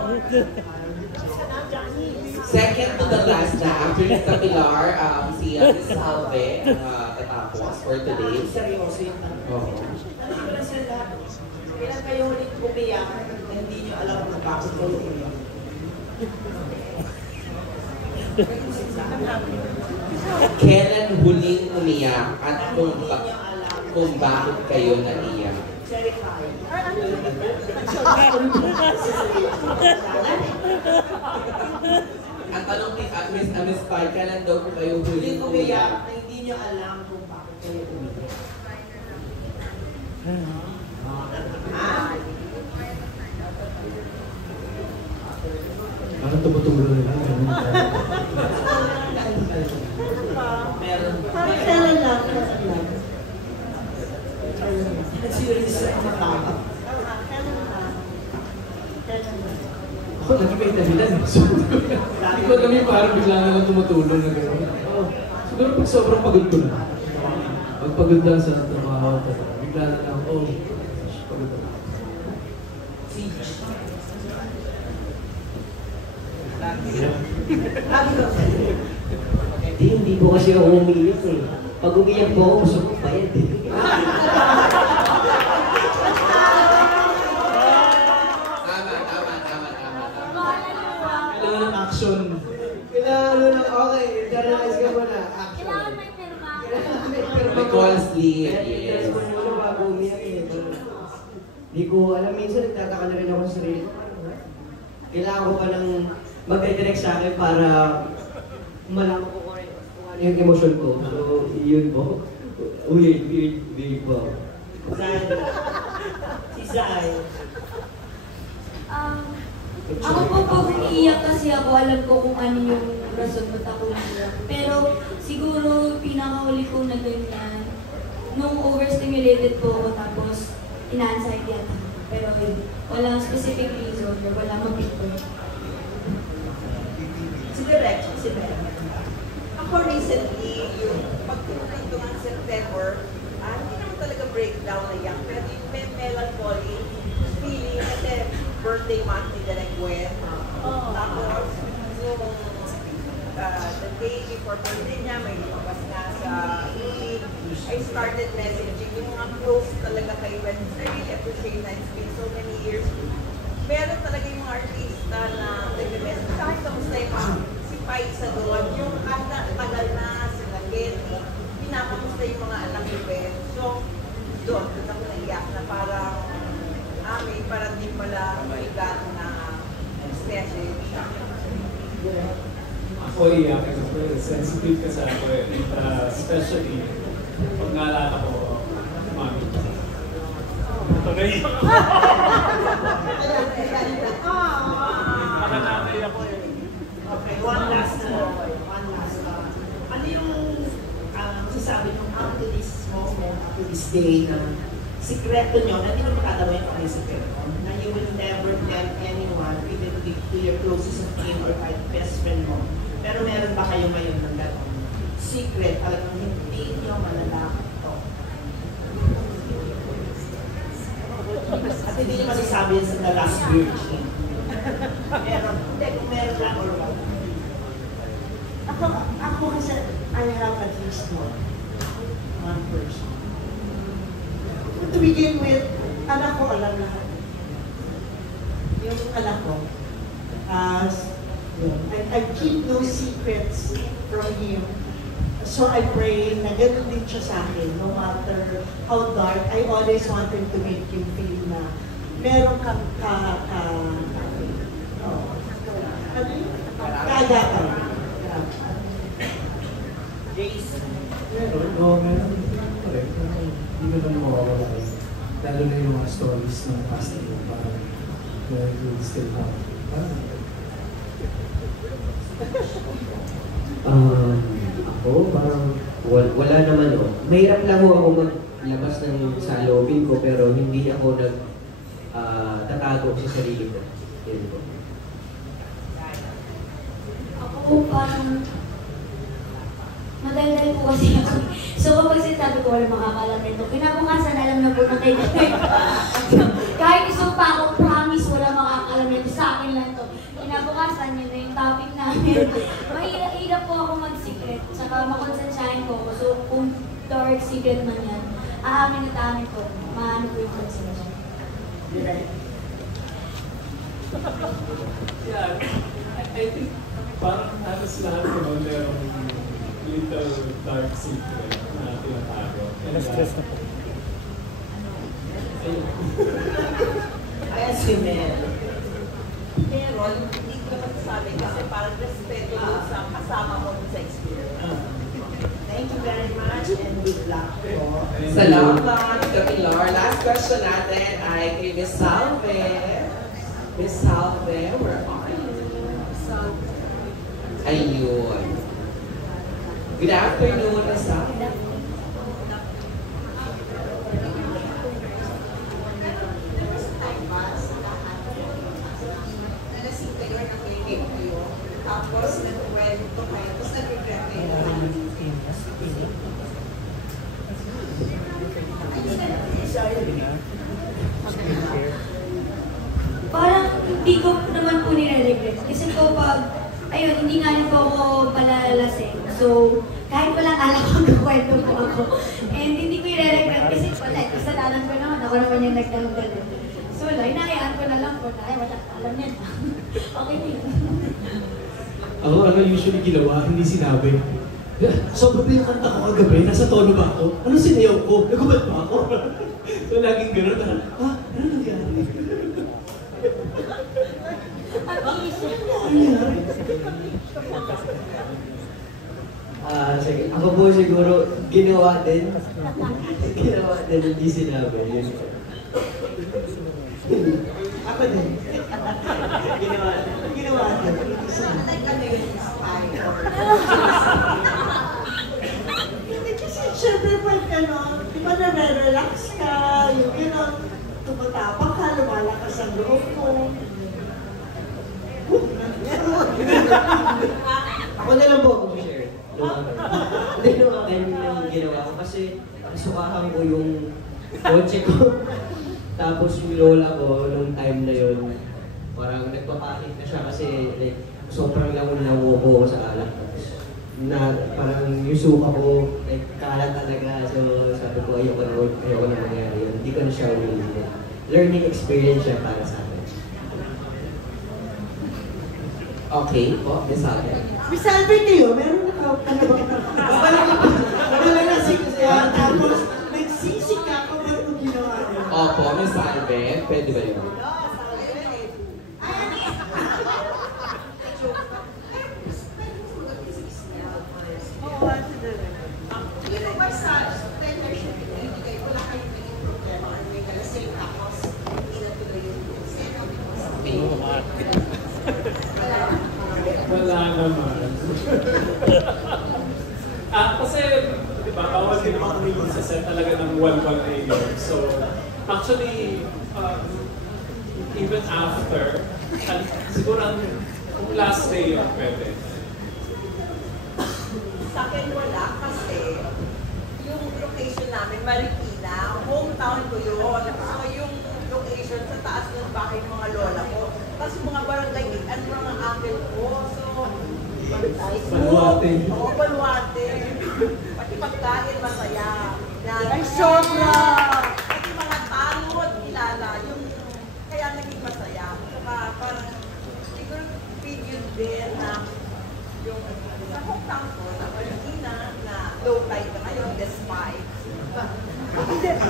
Second to the last na, after Tita Pilar, si Salve, tatapos for today. Seryoso yung tanong. Ano ko lang sila, kailan kayo ulit umiyak na hindi nyo alam kung bakit kayo umiyak? Kailan huling umiyak at kung bakit kayo naiyak? Ang tanong ni Miss Pai, kailan daw po kayo huling umiyak? Na hindi nyo alam kung bakit kayo umiyak. Parang tumutulo na lang. Meron. Kailan lang. Serious ang matama. Ako, lagi may dahilan. Hindi ko kami parang bigla na lang tumutulong na gano'n. Siguro pag sobrang pagod ko na. Pag pagod na sa trabaho, bigla na lang, pagod na. Hindi po kasi ako umiyak eh. Pag umiyak po ako, gusto ko bayad eh. Kailangan ng action. Kailangan ng okay, internalize ka muna. Action. Kailangan may pirma. May call sleep. Yes. Muna bago umiyak eh. Hindi ko alam, minsan nagtataka na rin ako sa sarili. Kailangan ko pa ng magre-direct sa akin para malaman ko kung ano yung emosyon ko. So, yun po. Weird po. Si Zay. Ako po pag umiiyak kasi ako, alam ko kung ano yung rason ba't ako umiiyak. Pero siguro pinakahuli ko na ganyan, nung overstimulated po ako tapos ina-anxiety attack. Pero walang specific reason or walang mag-people. Si Direk. Ako recently, yung pagtuloy ko ng September, hindi naman talaga breakdown na yan. Pero yung may melancholy feeling kasi birthday month ni Direk Gwen. Tapos, yung the day before birthday niya, may lumabas nga sa feed. I started messaging yung mga close talaga kay Gwen. I really appreciate that it's been so many years. Meron talaga yung mga artista na nag-message sa akin, kamusta yung si Paisa doon, yung tagal na sila Kenny, pinakamusta yung mga anak ni Ben. So, doon ako naiyak na parang may parating pala mabigat na message. Ako iyak ako, sensitive ka sa ako eh. Especially, pag naalala ko, mami. Ito na iyak ako. Nakananay ako eh. Okay, one last. Ano yung sasabi nyo up to this moment, up to this day na sikreto nyo, na hindi mo makadamay ang mga sikreto, na you will never tell anyone, even to your closest of kin or best friend mo. Pero meron ba kayo ngayon ng gano'n? Secret, talagang hindi nyo malalaman ito. At hindi nyo masasabi yan sa The Last Virgin. Meron, hindi, kung meron lang or wala. Ako kasi, I have at least one person. To begin with, anak ko alam lahat. yung anak ko. I keep no secrets from him. So I pray na gano'n din siya sa akin, no matter how dark. I always wanted to make him feel na meron kang kaagatan. Jace. Meron. Correct. Hindi ko naman mawawala. Lalo na yung mga stories ng past na parang you still have. Ako, parang wala naman o. Mahirap lang ako maglabas ng saloobin ko pero hindi ako tatago sa sarili ko. Yun po. Ako parang madaldal po kasi ako. So kapag sinasabi ko wala makakalam nito, kinabukasan alam na po na kayo. Kahit isang pa ako, promise wala makakalam nito. Sa akin lang to. Kinabukasan yun na yung topic namin. Mahirap po ako mag-secret. Saka makonsensyahin ko. So kung dark secret man yan, aamin at aamin ko. Maano po yung konsensya. Yeah, I think parang halos lahat naman merong little dark secret na tinatago. Na-stress na po. Ayan si Mel. Pero hindi ko masasabi kasi parang respeto doon sa kasama mo sa experience. Thank you very much and good luck po. Salamat, Pilar. Last question natin ay kay Miss Salve. Miss Salve, where are you? Ayun. Good afternoon, Miss Salve. Tapos nag-kwento kayo, tapos nag-regret kayo. Parang hindi ko naman po nire-regret. Kasi po pag, ayun, hindi nga rin po ako palalasing. So, kahit walang alak ko, nagkwento po ako. And hindi ko i-regret kasi wala, kasalanan ko naman. Ako naman yung nagdanggal. So, wala, inahayaan ko na lang po na, ay, wala, alam niya na. Okay din. Ako, usually ginawa, hindi sinabi. Sobrang yung kanta ko kagabi, nasa tono ba ako? Ano sinayaw ko? Nagubad ba ako? So, laging gano'n, parang, ano nangyari? Sige. Ako po siguro, ginawa din. Ginawa din, hindi sinabi. Yun. Ako din. Ginawa din. Hindi kasi syempre pag di ba nare-relax ka, yung tumatapak ka, lumalakas ang loob mo. Ako na lang po ako share. Hindi nung akin yung ginawa ko kasi sukahan ko yung kotse ko. Tapos yung lola ko nung time na yun, parang nagpapakit na siya kasi like, sobrang langon-lango ko sa alak. Na parang yung suka ko, like, kalat talaga. So sabi ko, ayoko na mangyari yun. Hindi ko na siya ulit. Learning experience siya para sa akin. Okay po, Miss Salve. Miss Salve kayo, meron na wala na siya, tapos nagsisik ka kung ano ginawa niya. Opo, Miss Salve. Pwede ba yun? Wala naman. Kasi, di ba, bawal din naman kami sa set talaga ng 1-1 AM. So, actually, even after, siguro kung last day yun, pwede. Sa akin wala kasi yung location namin, Marikina, hometown ko yun. So yung location sa taas ng bahay ng mga lola ko. Tapos mga barangay, ano mga uncle ko. So, Baluarte. Oo, Baluarte. Pati pagkain, masaya. Ay, sobra! Pati mga tanod, kilala. Yung, kaya naging masaya. Saka, Sa hometown ko, na Marikina, na low tide na kayo, despite.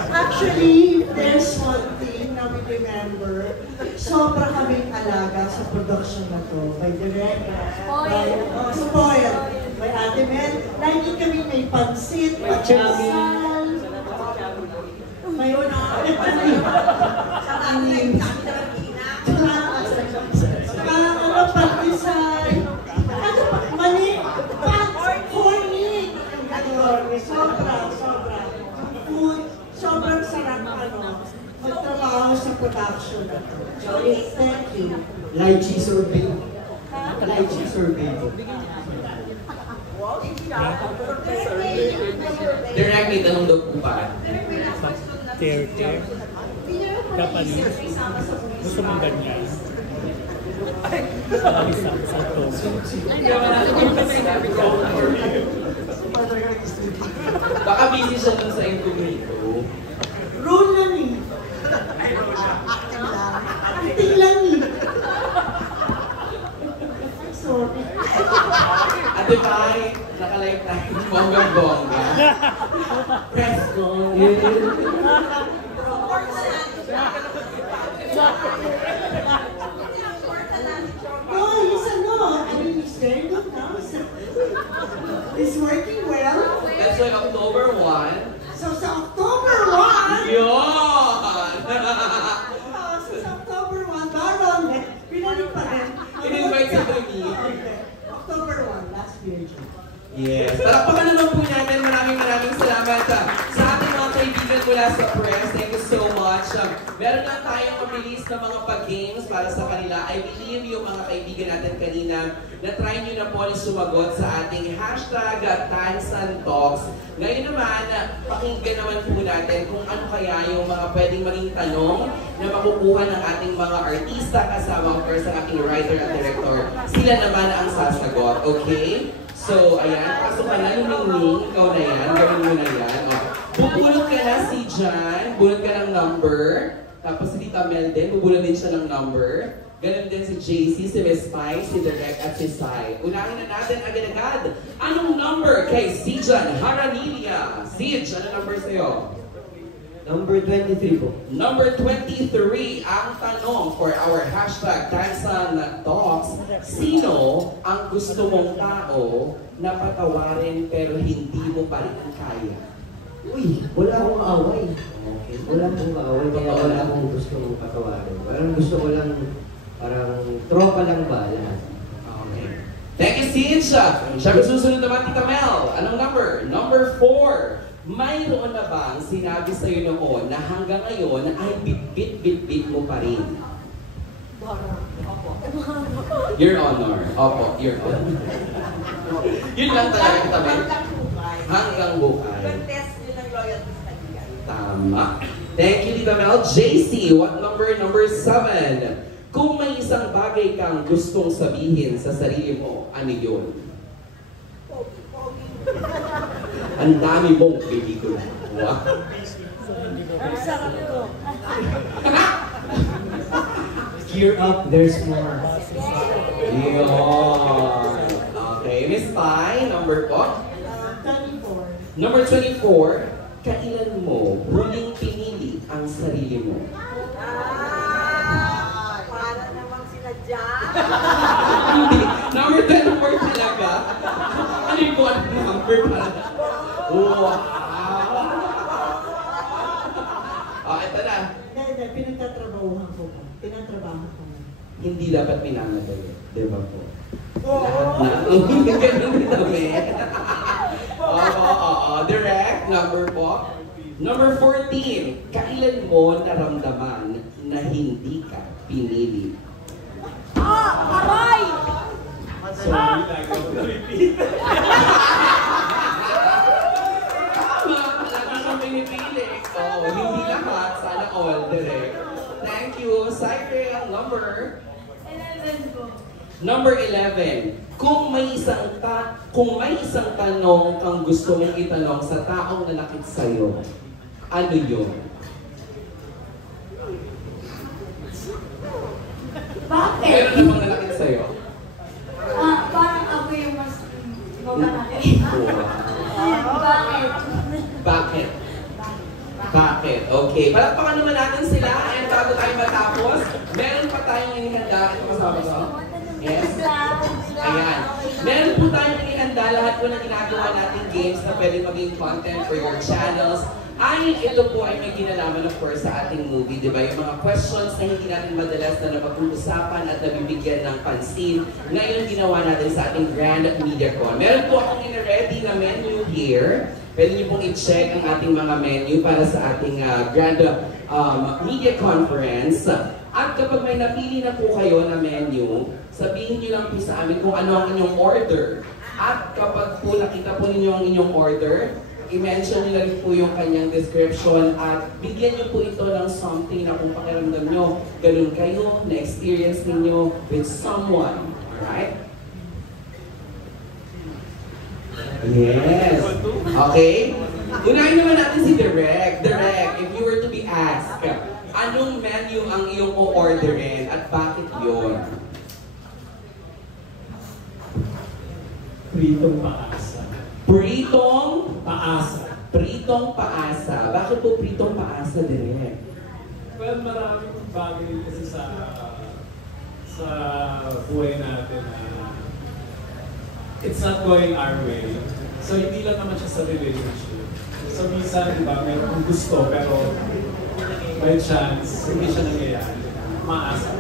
Actually, there's one thing na we remember. Sobra kaming alaga sa production na to. By Direk, spoiled. By Ate Mel. Lagi kami may pansit, pachamal. May pandesal. Ano pa? Mani? Corny. Sobra. Food, sobrang sarap magtrabaho sa production na to. Thank you. Lychee sorbet. Lychee sorbet. Direct, may tanong daw po pa. Tear. Dapat gusto mong ganyan. Sa to. Baka busy siya dun sa incognito. Rule lang eh. Acting lang eh. I'm sorry. Ate Pai, naka-live tayo. Bongga-bongga. Press go. No, he's very good now. He's working well. That's like October 1. So sa October 1, Yun! sa October 1, Baron, pinalik pa rin. In-invite sa Tony. Okay. October 1, last year. Yes. Palakpakan naman po natin. Maraming salamat sa ating mga kaibigan mula sa press. Thank you so much. Meron lang tayong mabilis na mga pag-games para sa kanila. I believe yung mga kaibigan natin kanina na-try nyo na po na sumagot sa ating hashtag Tansan Talks. Ngayon naman, pakinggan naman po natin kung ano kaya yung mga pwedeng maging tanong na makukuha ng ating mga artista kasama, of course, ang ating writer at director. Sila naman ang sasagot, okay? So, ayan, pasok ka na, Ningning, ikaw na yan, gawin mo na yan. Bubulot ka na si Jan, bulot ka ng number. Tapos si Tita Mel din, bubulot din siya ng number. Ganun din si JC, si Miss Pai, si Direk at si Sai. Unahin na natin agad-agad. Anong number kay si Jan Haranilia? Siege, ano number sa'yo? Number 23 po. Number 23, ang tanong for our hashtag Tansan Talks, sino ang gusto mong tao na patawarin pero hindi mo pa rin kaya? Uy, wala akong away. Okay. Wala akong away, kaya wala akong gusto mong patawarin. Parang gusto ko lang, parang tropa lang ba lahat. Okay. Thank you, Siege. Siyempre susunod naman, Tita Mel. Anong number? Number 4. Mayroon na bang sinabi sa'yo noon na hanggang ngayon ay bit-bit mo pa rin? Your Honor. Opo, Your Honor. Yun lang talaga, Tita Mel. Hanggang buhay. Pag-test nyo ng loyalty sa kanya. Tama. Thank you, Tita Mel. JC, what number? Number 7. Kung may isang bagay kang gustong sabihin sa sarili mo, ano yun? Ang dami mong bibigol. Wow. Gear up, there's more. Yun. Okay, Miss Pai, number po? 24. Number 24, kailan mo huling pinili ang sarili mo? Para namang sinadya. Hindi. Number 24 talaga. Ano yung buwan number para? Wow! Oh, ito na. Hindi, pinagtatrabahuhan ko pa. Tinatrabaho ko. Hindi dapat minamadali. Di ba po? Oo. Ganun din kami. Oo. Direct, number po. Number 14. Kailan mo naramdaman na hindi ka pinili? Aray! Sorry, nagaw na repeat. Talaga siyang pinipili. Oo, hindi lahat. Sana all, direct. Thank you. Cycle ang number? 11 po. Number 11. Kung may isang tanong kang gusto mong itanong sa taong nalakit sa'yo, ano yun? Bakit? Meron namang nalakit sa'yo? Parang ako yung mas Bakit? Wow. Bakit? Bakit? Bakit? Okay. Palakpakan naman natin sila. And bago tayo matapos, meron pa tayong inihanda. Ito kasama ko. Yes. Ayan. Meron po tayong inihanda. Lahat po na ginagawa nating games na pwede maging content for your channels. Ay, ito po ay may kinalaman of course sa ating movie, di ba? Yung mga questions na hindi natin madalas na napag-uusapan at nabibigyan ng pansin. Ngayon, ginawa natin sa ating Grand MediaCon. Meron po akong in-ready na menu here. Pwede niyo pong i-check ang ating mga menu para sa ating Grand Media Conference. At kapag may napili na po kayo na menu, sabihin niyo lang po sa amin kung ano ang inyong order. At kapag po nakita po ninyo ang inyong order, i-mention nyo rin po yung kanyang description at bigyan nyo po ito ng something na kung pakiramdam nyo, ganun kayo, na-experience ninyo with someone. Alright? Yes. Okay? Unahin naman natin si Direk. Direk, if you were to be asked, anong menu ang iyong o-orderin at bakit yun? Pritong paasa. Pritong paasa. Pritong paasa. Bakit po pritong paasa, Direk? Well, maraming bagay kasi sa buhay natin na it's not going our way. So, hindi lang naman siya sa relationship. So, minsan, diba, meron kong gusto, pero by chance, hindi siya nangyayari. Maasa.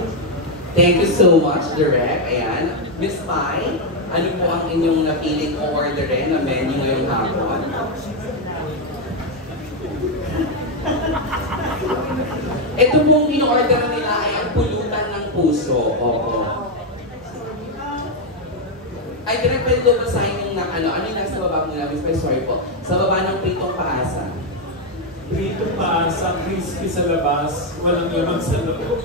Thank you so much, Direk. Ayan. Miss Mai, ano po ang inyong napiling o-orderin na menu ngayong hapon? Ito pong in-order nila ay ang pulutan ng puso. Oo. Ay, Direk, pwede ko basahin yung ano yung nasa baba mo na, Miss Mai, sorry po. Sa baba ng pritong paasa. Pritong paasa, crispy sa labas, walang laman sa loob.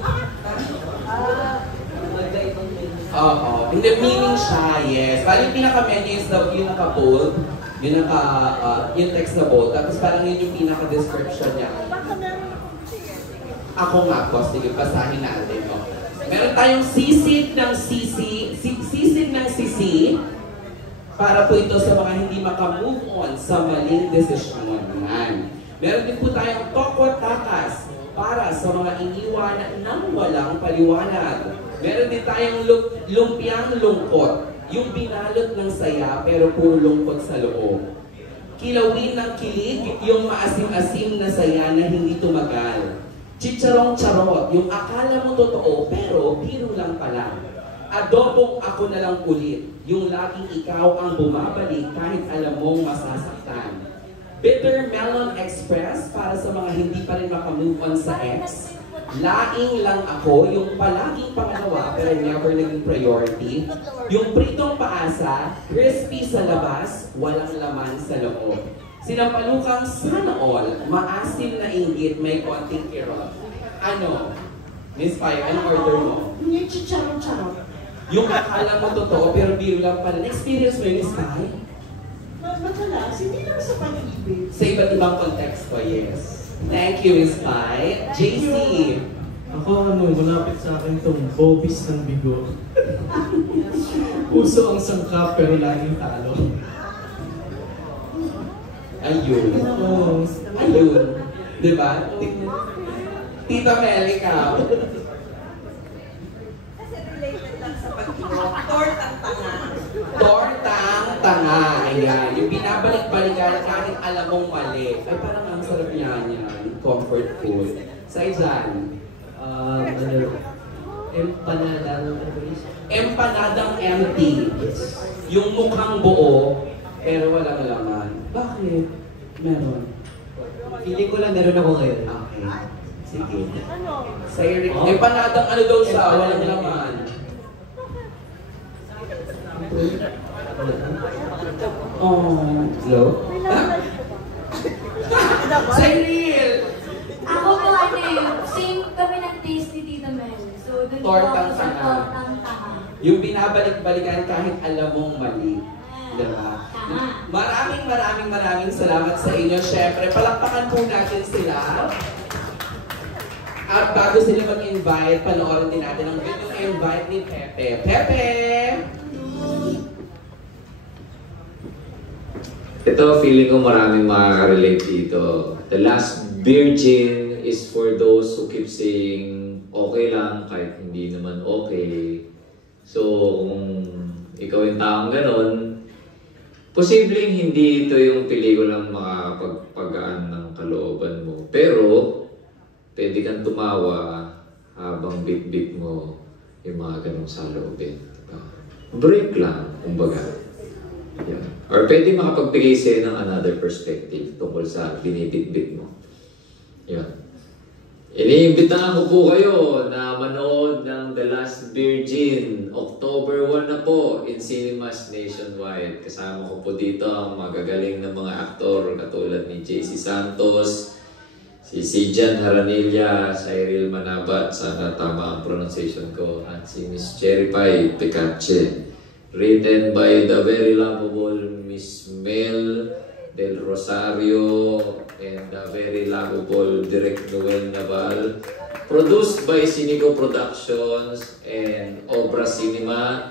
Oo. Hindi, meaning siya, yes. Parang yung pinaka-menu is yung naka-bold, yung text na bold, tapos parang yun yung pinaka-description niya. Ako nga po, sige, basahin natin. No? Meron tayong sisig ng sisi, para po ito sa mga hindi maka-move on sa maling desisyon. Meron din po tayong tokwa takas, para sa mga iniwan ng walang paliwanag. Meron din tayong lumpiang lungkot, yung binalot ng saya pero puro lungkot sa loob. Kilawin ng kilig, yung maasim-asim na saya na hindi tumagal. Chicharong charot, yung akala mo totoo pero biro lang pala. Adobong ako na lang ulit, yung laging ikaw ang bumabalik kahit alam mong masasaktan. Bitter Melon Express, para sa mga hindi pa rin makamove on sa ex. Laing lang ako, yung palaging pangalawa pero never naging priority. Yung pritong paasa, crispy sa labas, walang laman sa loob. Sinampalukang sana all, maasim na inggit, may konting kirot. Ano? Miss Pai, anong order mo? Yung chicharong-charong. Yung akala mo totoo pero biro lang pala. Na-experience mo yung Miss Pai? Madalas, hindi lang sa pag-ibig. Sa iba't ibang konteksto, yes. Thank you, Miss Pai. JC. Ako, malapit sa akin itong bobis ng bigo. Puso ang sangkap pero laging talo. Ayun. Ayun. Diba? Tita Mel, ikaw. Kasi related lang sa pag-ibig. Tortang tanga. Tortang tanga. Ayan. Yung binabalik-balikan kahit alam mong mali. Ay, parang ang sarap niya yan. Comfort food. Sa dyan. Empanadang empty. Yung mukhang buo, pero walang laman. Bakit? Meron. Feeling ko lang meron ako ngayon. Okay. Sige. Sa Eric, empanadang ano daw siya, walang laman. Oh. Hello? Cyril! Ako po same kami ng taste ni Tita Mel. So, dun po Tortang ako sa tanga. tortang tanga. Yung binabalik-balikan kahit alam mong mali. Diba? Maraming salamat sa inyo. Siyempre, palakpakan po natin sila. At bago sila mag-invite, panoorin din natin ang video invite ni Pepe. Pepe! Ito, feeling ko maraming makaka-relate dito. The Last Virgin is for those who keep saying okay lang kahit hindi naman okay. So, kung ikaw yung taong ganon, posibleng hindi ito yung pelikulang makakapagpagaan ng kalooban mo. Pero, pwede kang tumawa habang bit-bit mo yung mga ganong saloobin. Diba? Break lang, kumbaga. Yeah. Or pwede makapagbigay sa'yo ng another perspective tungkol sa binibit-bit mo. Yeah. Iniimbitahan ko po kayo na manood ng The Last Virgin. October 1 na po in cinemas nationwide. Kasama ko po dito ang magagaling na mga aktor katulad ni JC Santos, si Sijan Haranilla, Cyril Manabat, sana tama ang pronunciation ko, at si Miss Cherry Pie Picache. Written by the very lovable Miss Mel Del Rosario and the very lovable Direk Noel Naval. Produced by Cinigo Productions and Obra Cinema.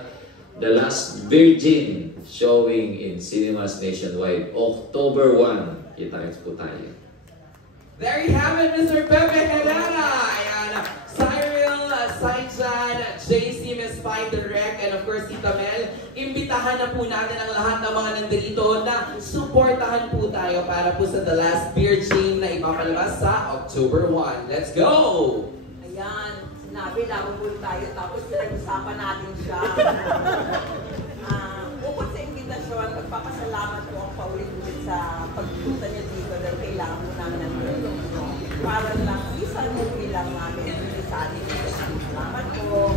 The Last Virgin, showing in cinemas nationwide, October 1. Kita-kits po tayo. There you have it, Mr. Pepe Herrera! Ayan, Cyril, Saijan, JC, Miss Pai, Direk, and of course, Tita Mel. Imbitahan na po natin ang lahat ng mga nandito na suportahan po tayo para po sa The Last Virgin na ipapalabas sa October 1. Let's go! Ayan, sinabi, labubol tayo, tapos pinag-usapan natin siya. Bukod sa imbitasyon, magpapasalamat po ang paulit-ulit sa pagpunta niya dito dahil kailangan mo namin ng tulong. Para lang, isang movie lang namin sa atin. Salamat po.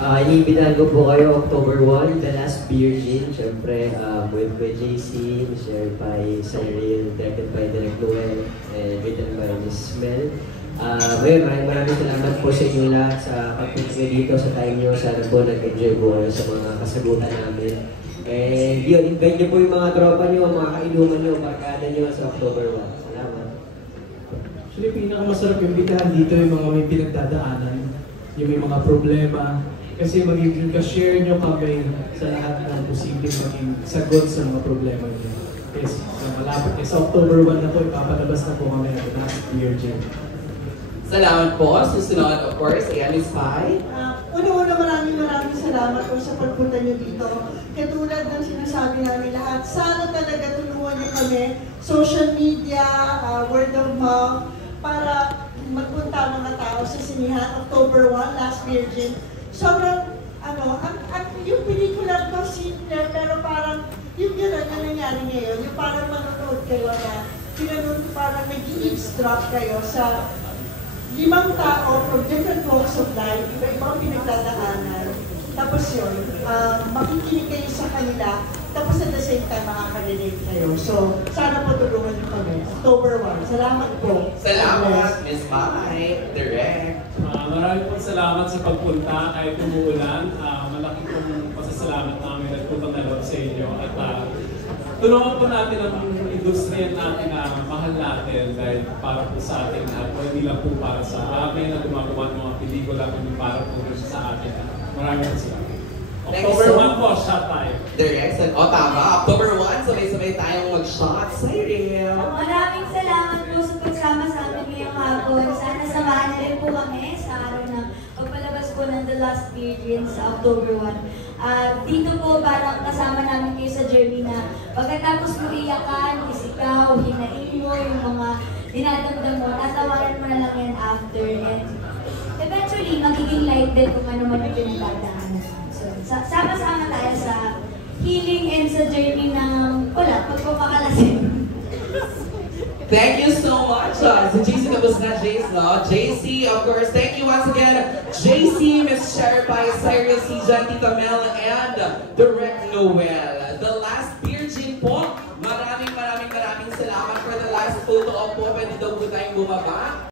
Iniimbitahan ko po kayo October 1, The Last Virgin. Siyempre, with JC, Michelle Pai, Cyril, directed by Direk Noel, and written by Miss Mel. Ngayon, maraming salamat po sa inyo lahat sa pagpunta dito sa time nyo. Sana po nag-enjoy po kayo sa mga kasagutan namin. And yun, invite nyo po yung mga tropa nyo, mga kainuman nyo, barkada nyo sa October 1. Salamat. Actually, pinakamasarap yung bitahan dito yung mga may pinagdadaanan, yung may mga problema. Kasi magiging ka-share nyo kami sa lahat ng posibleng maging sagot sa mga problema nyo. Yes, malapit kayo. Sa October 1 na po, ipapalabas na po kami ng The Last Virgin. Salamat po. Susunod, of course, ayan, Miss Pai. Una-una, maraming salamat po sa pagpunta nyo dito. Katulad ng sinasabi namin lahat, sana talaga tulungan nyo kami, social media, word of mouth, para magpunta mga tao sa sinihan. October 1, Last Virgin. Sobrang, yung pelikula ko simple, pero parang yung gano'n na nangyari ngayon, yung parang manonood kayo na, parang nag-eavesdrop kayo sa 5 tao from different walks of life, iba-ibang pinagdadaanan. Tapos yun, makikinig kayo sa kanila, tapos at the same time makaka-relate kayo. So, sana po tulungan niyo kami. October 1. Salamat po. Salamat, Miss Pai, Direk. Maraming po salamat sa pagpunta kahit umuulan. Malaki pong pasasalamat namin at putang na loob sa inyo. At tulungan po natin ang industriya natin na mahal natin dahil para po sa atin at hindi lang po para sa amin na gumagawa ng mga pelikula kundi para po sa atin. Maraming salamat. October 1 po, shot tayo. Direk, tama. October 1, sabay-sabay tayong mag-shot. Cyril. Maraming salamat po sa pagsama sa amin ngayong hapon. Sana samahan na rin po kami sa araw ng pagpalabas po ng The Last Virgin sa October 1. Dito po parang kasama namin kayo sa journey na pagkatapos mo iyakan, isigaw, hinain mo yung mga dinadamdam mo, tatawaran mo na lang yan after. And eventually, magiging light din kung ano man yung pinagdadaanan. So, sama-sama tayo sa healing and sa journey ng pagpapakalasing. Thank you so much. Si JC tapos na, Jace, no? JC, of course, thank you once again. JC, Miss Cherry Pie, Cyril, Sijan, Tita Mel, and Direk Noel. The Last Virgin po. Maraming salamat for the last photo op po. Pwede daw po tayong bumaba.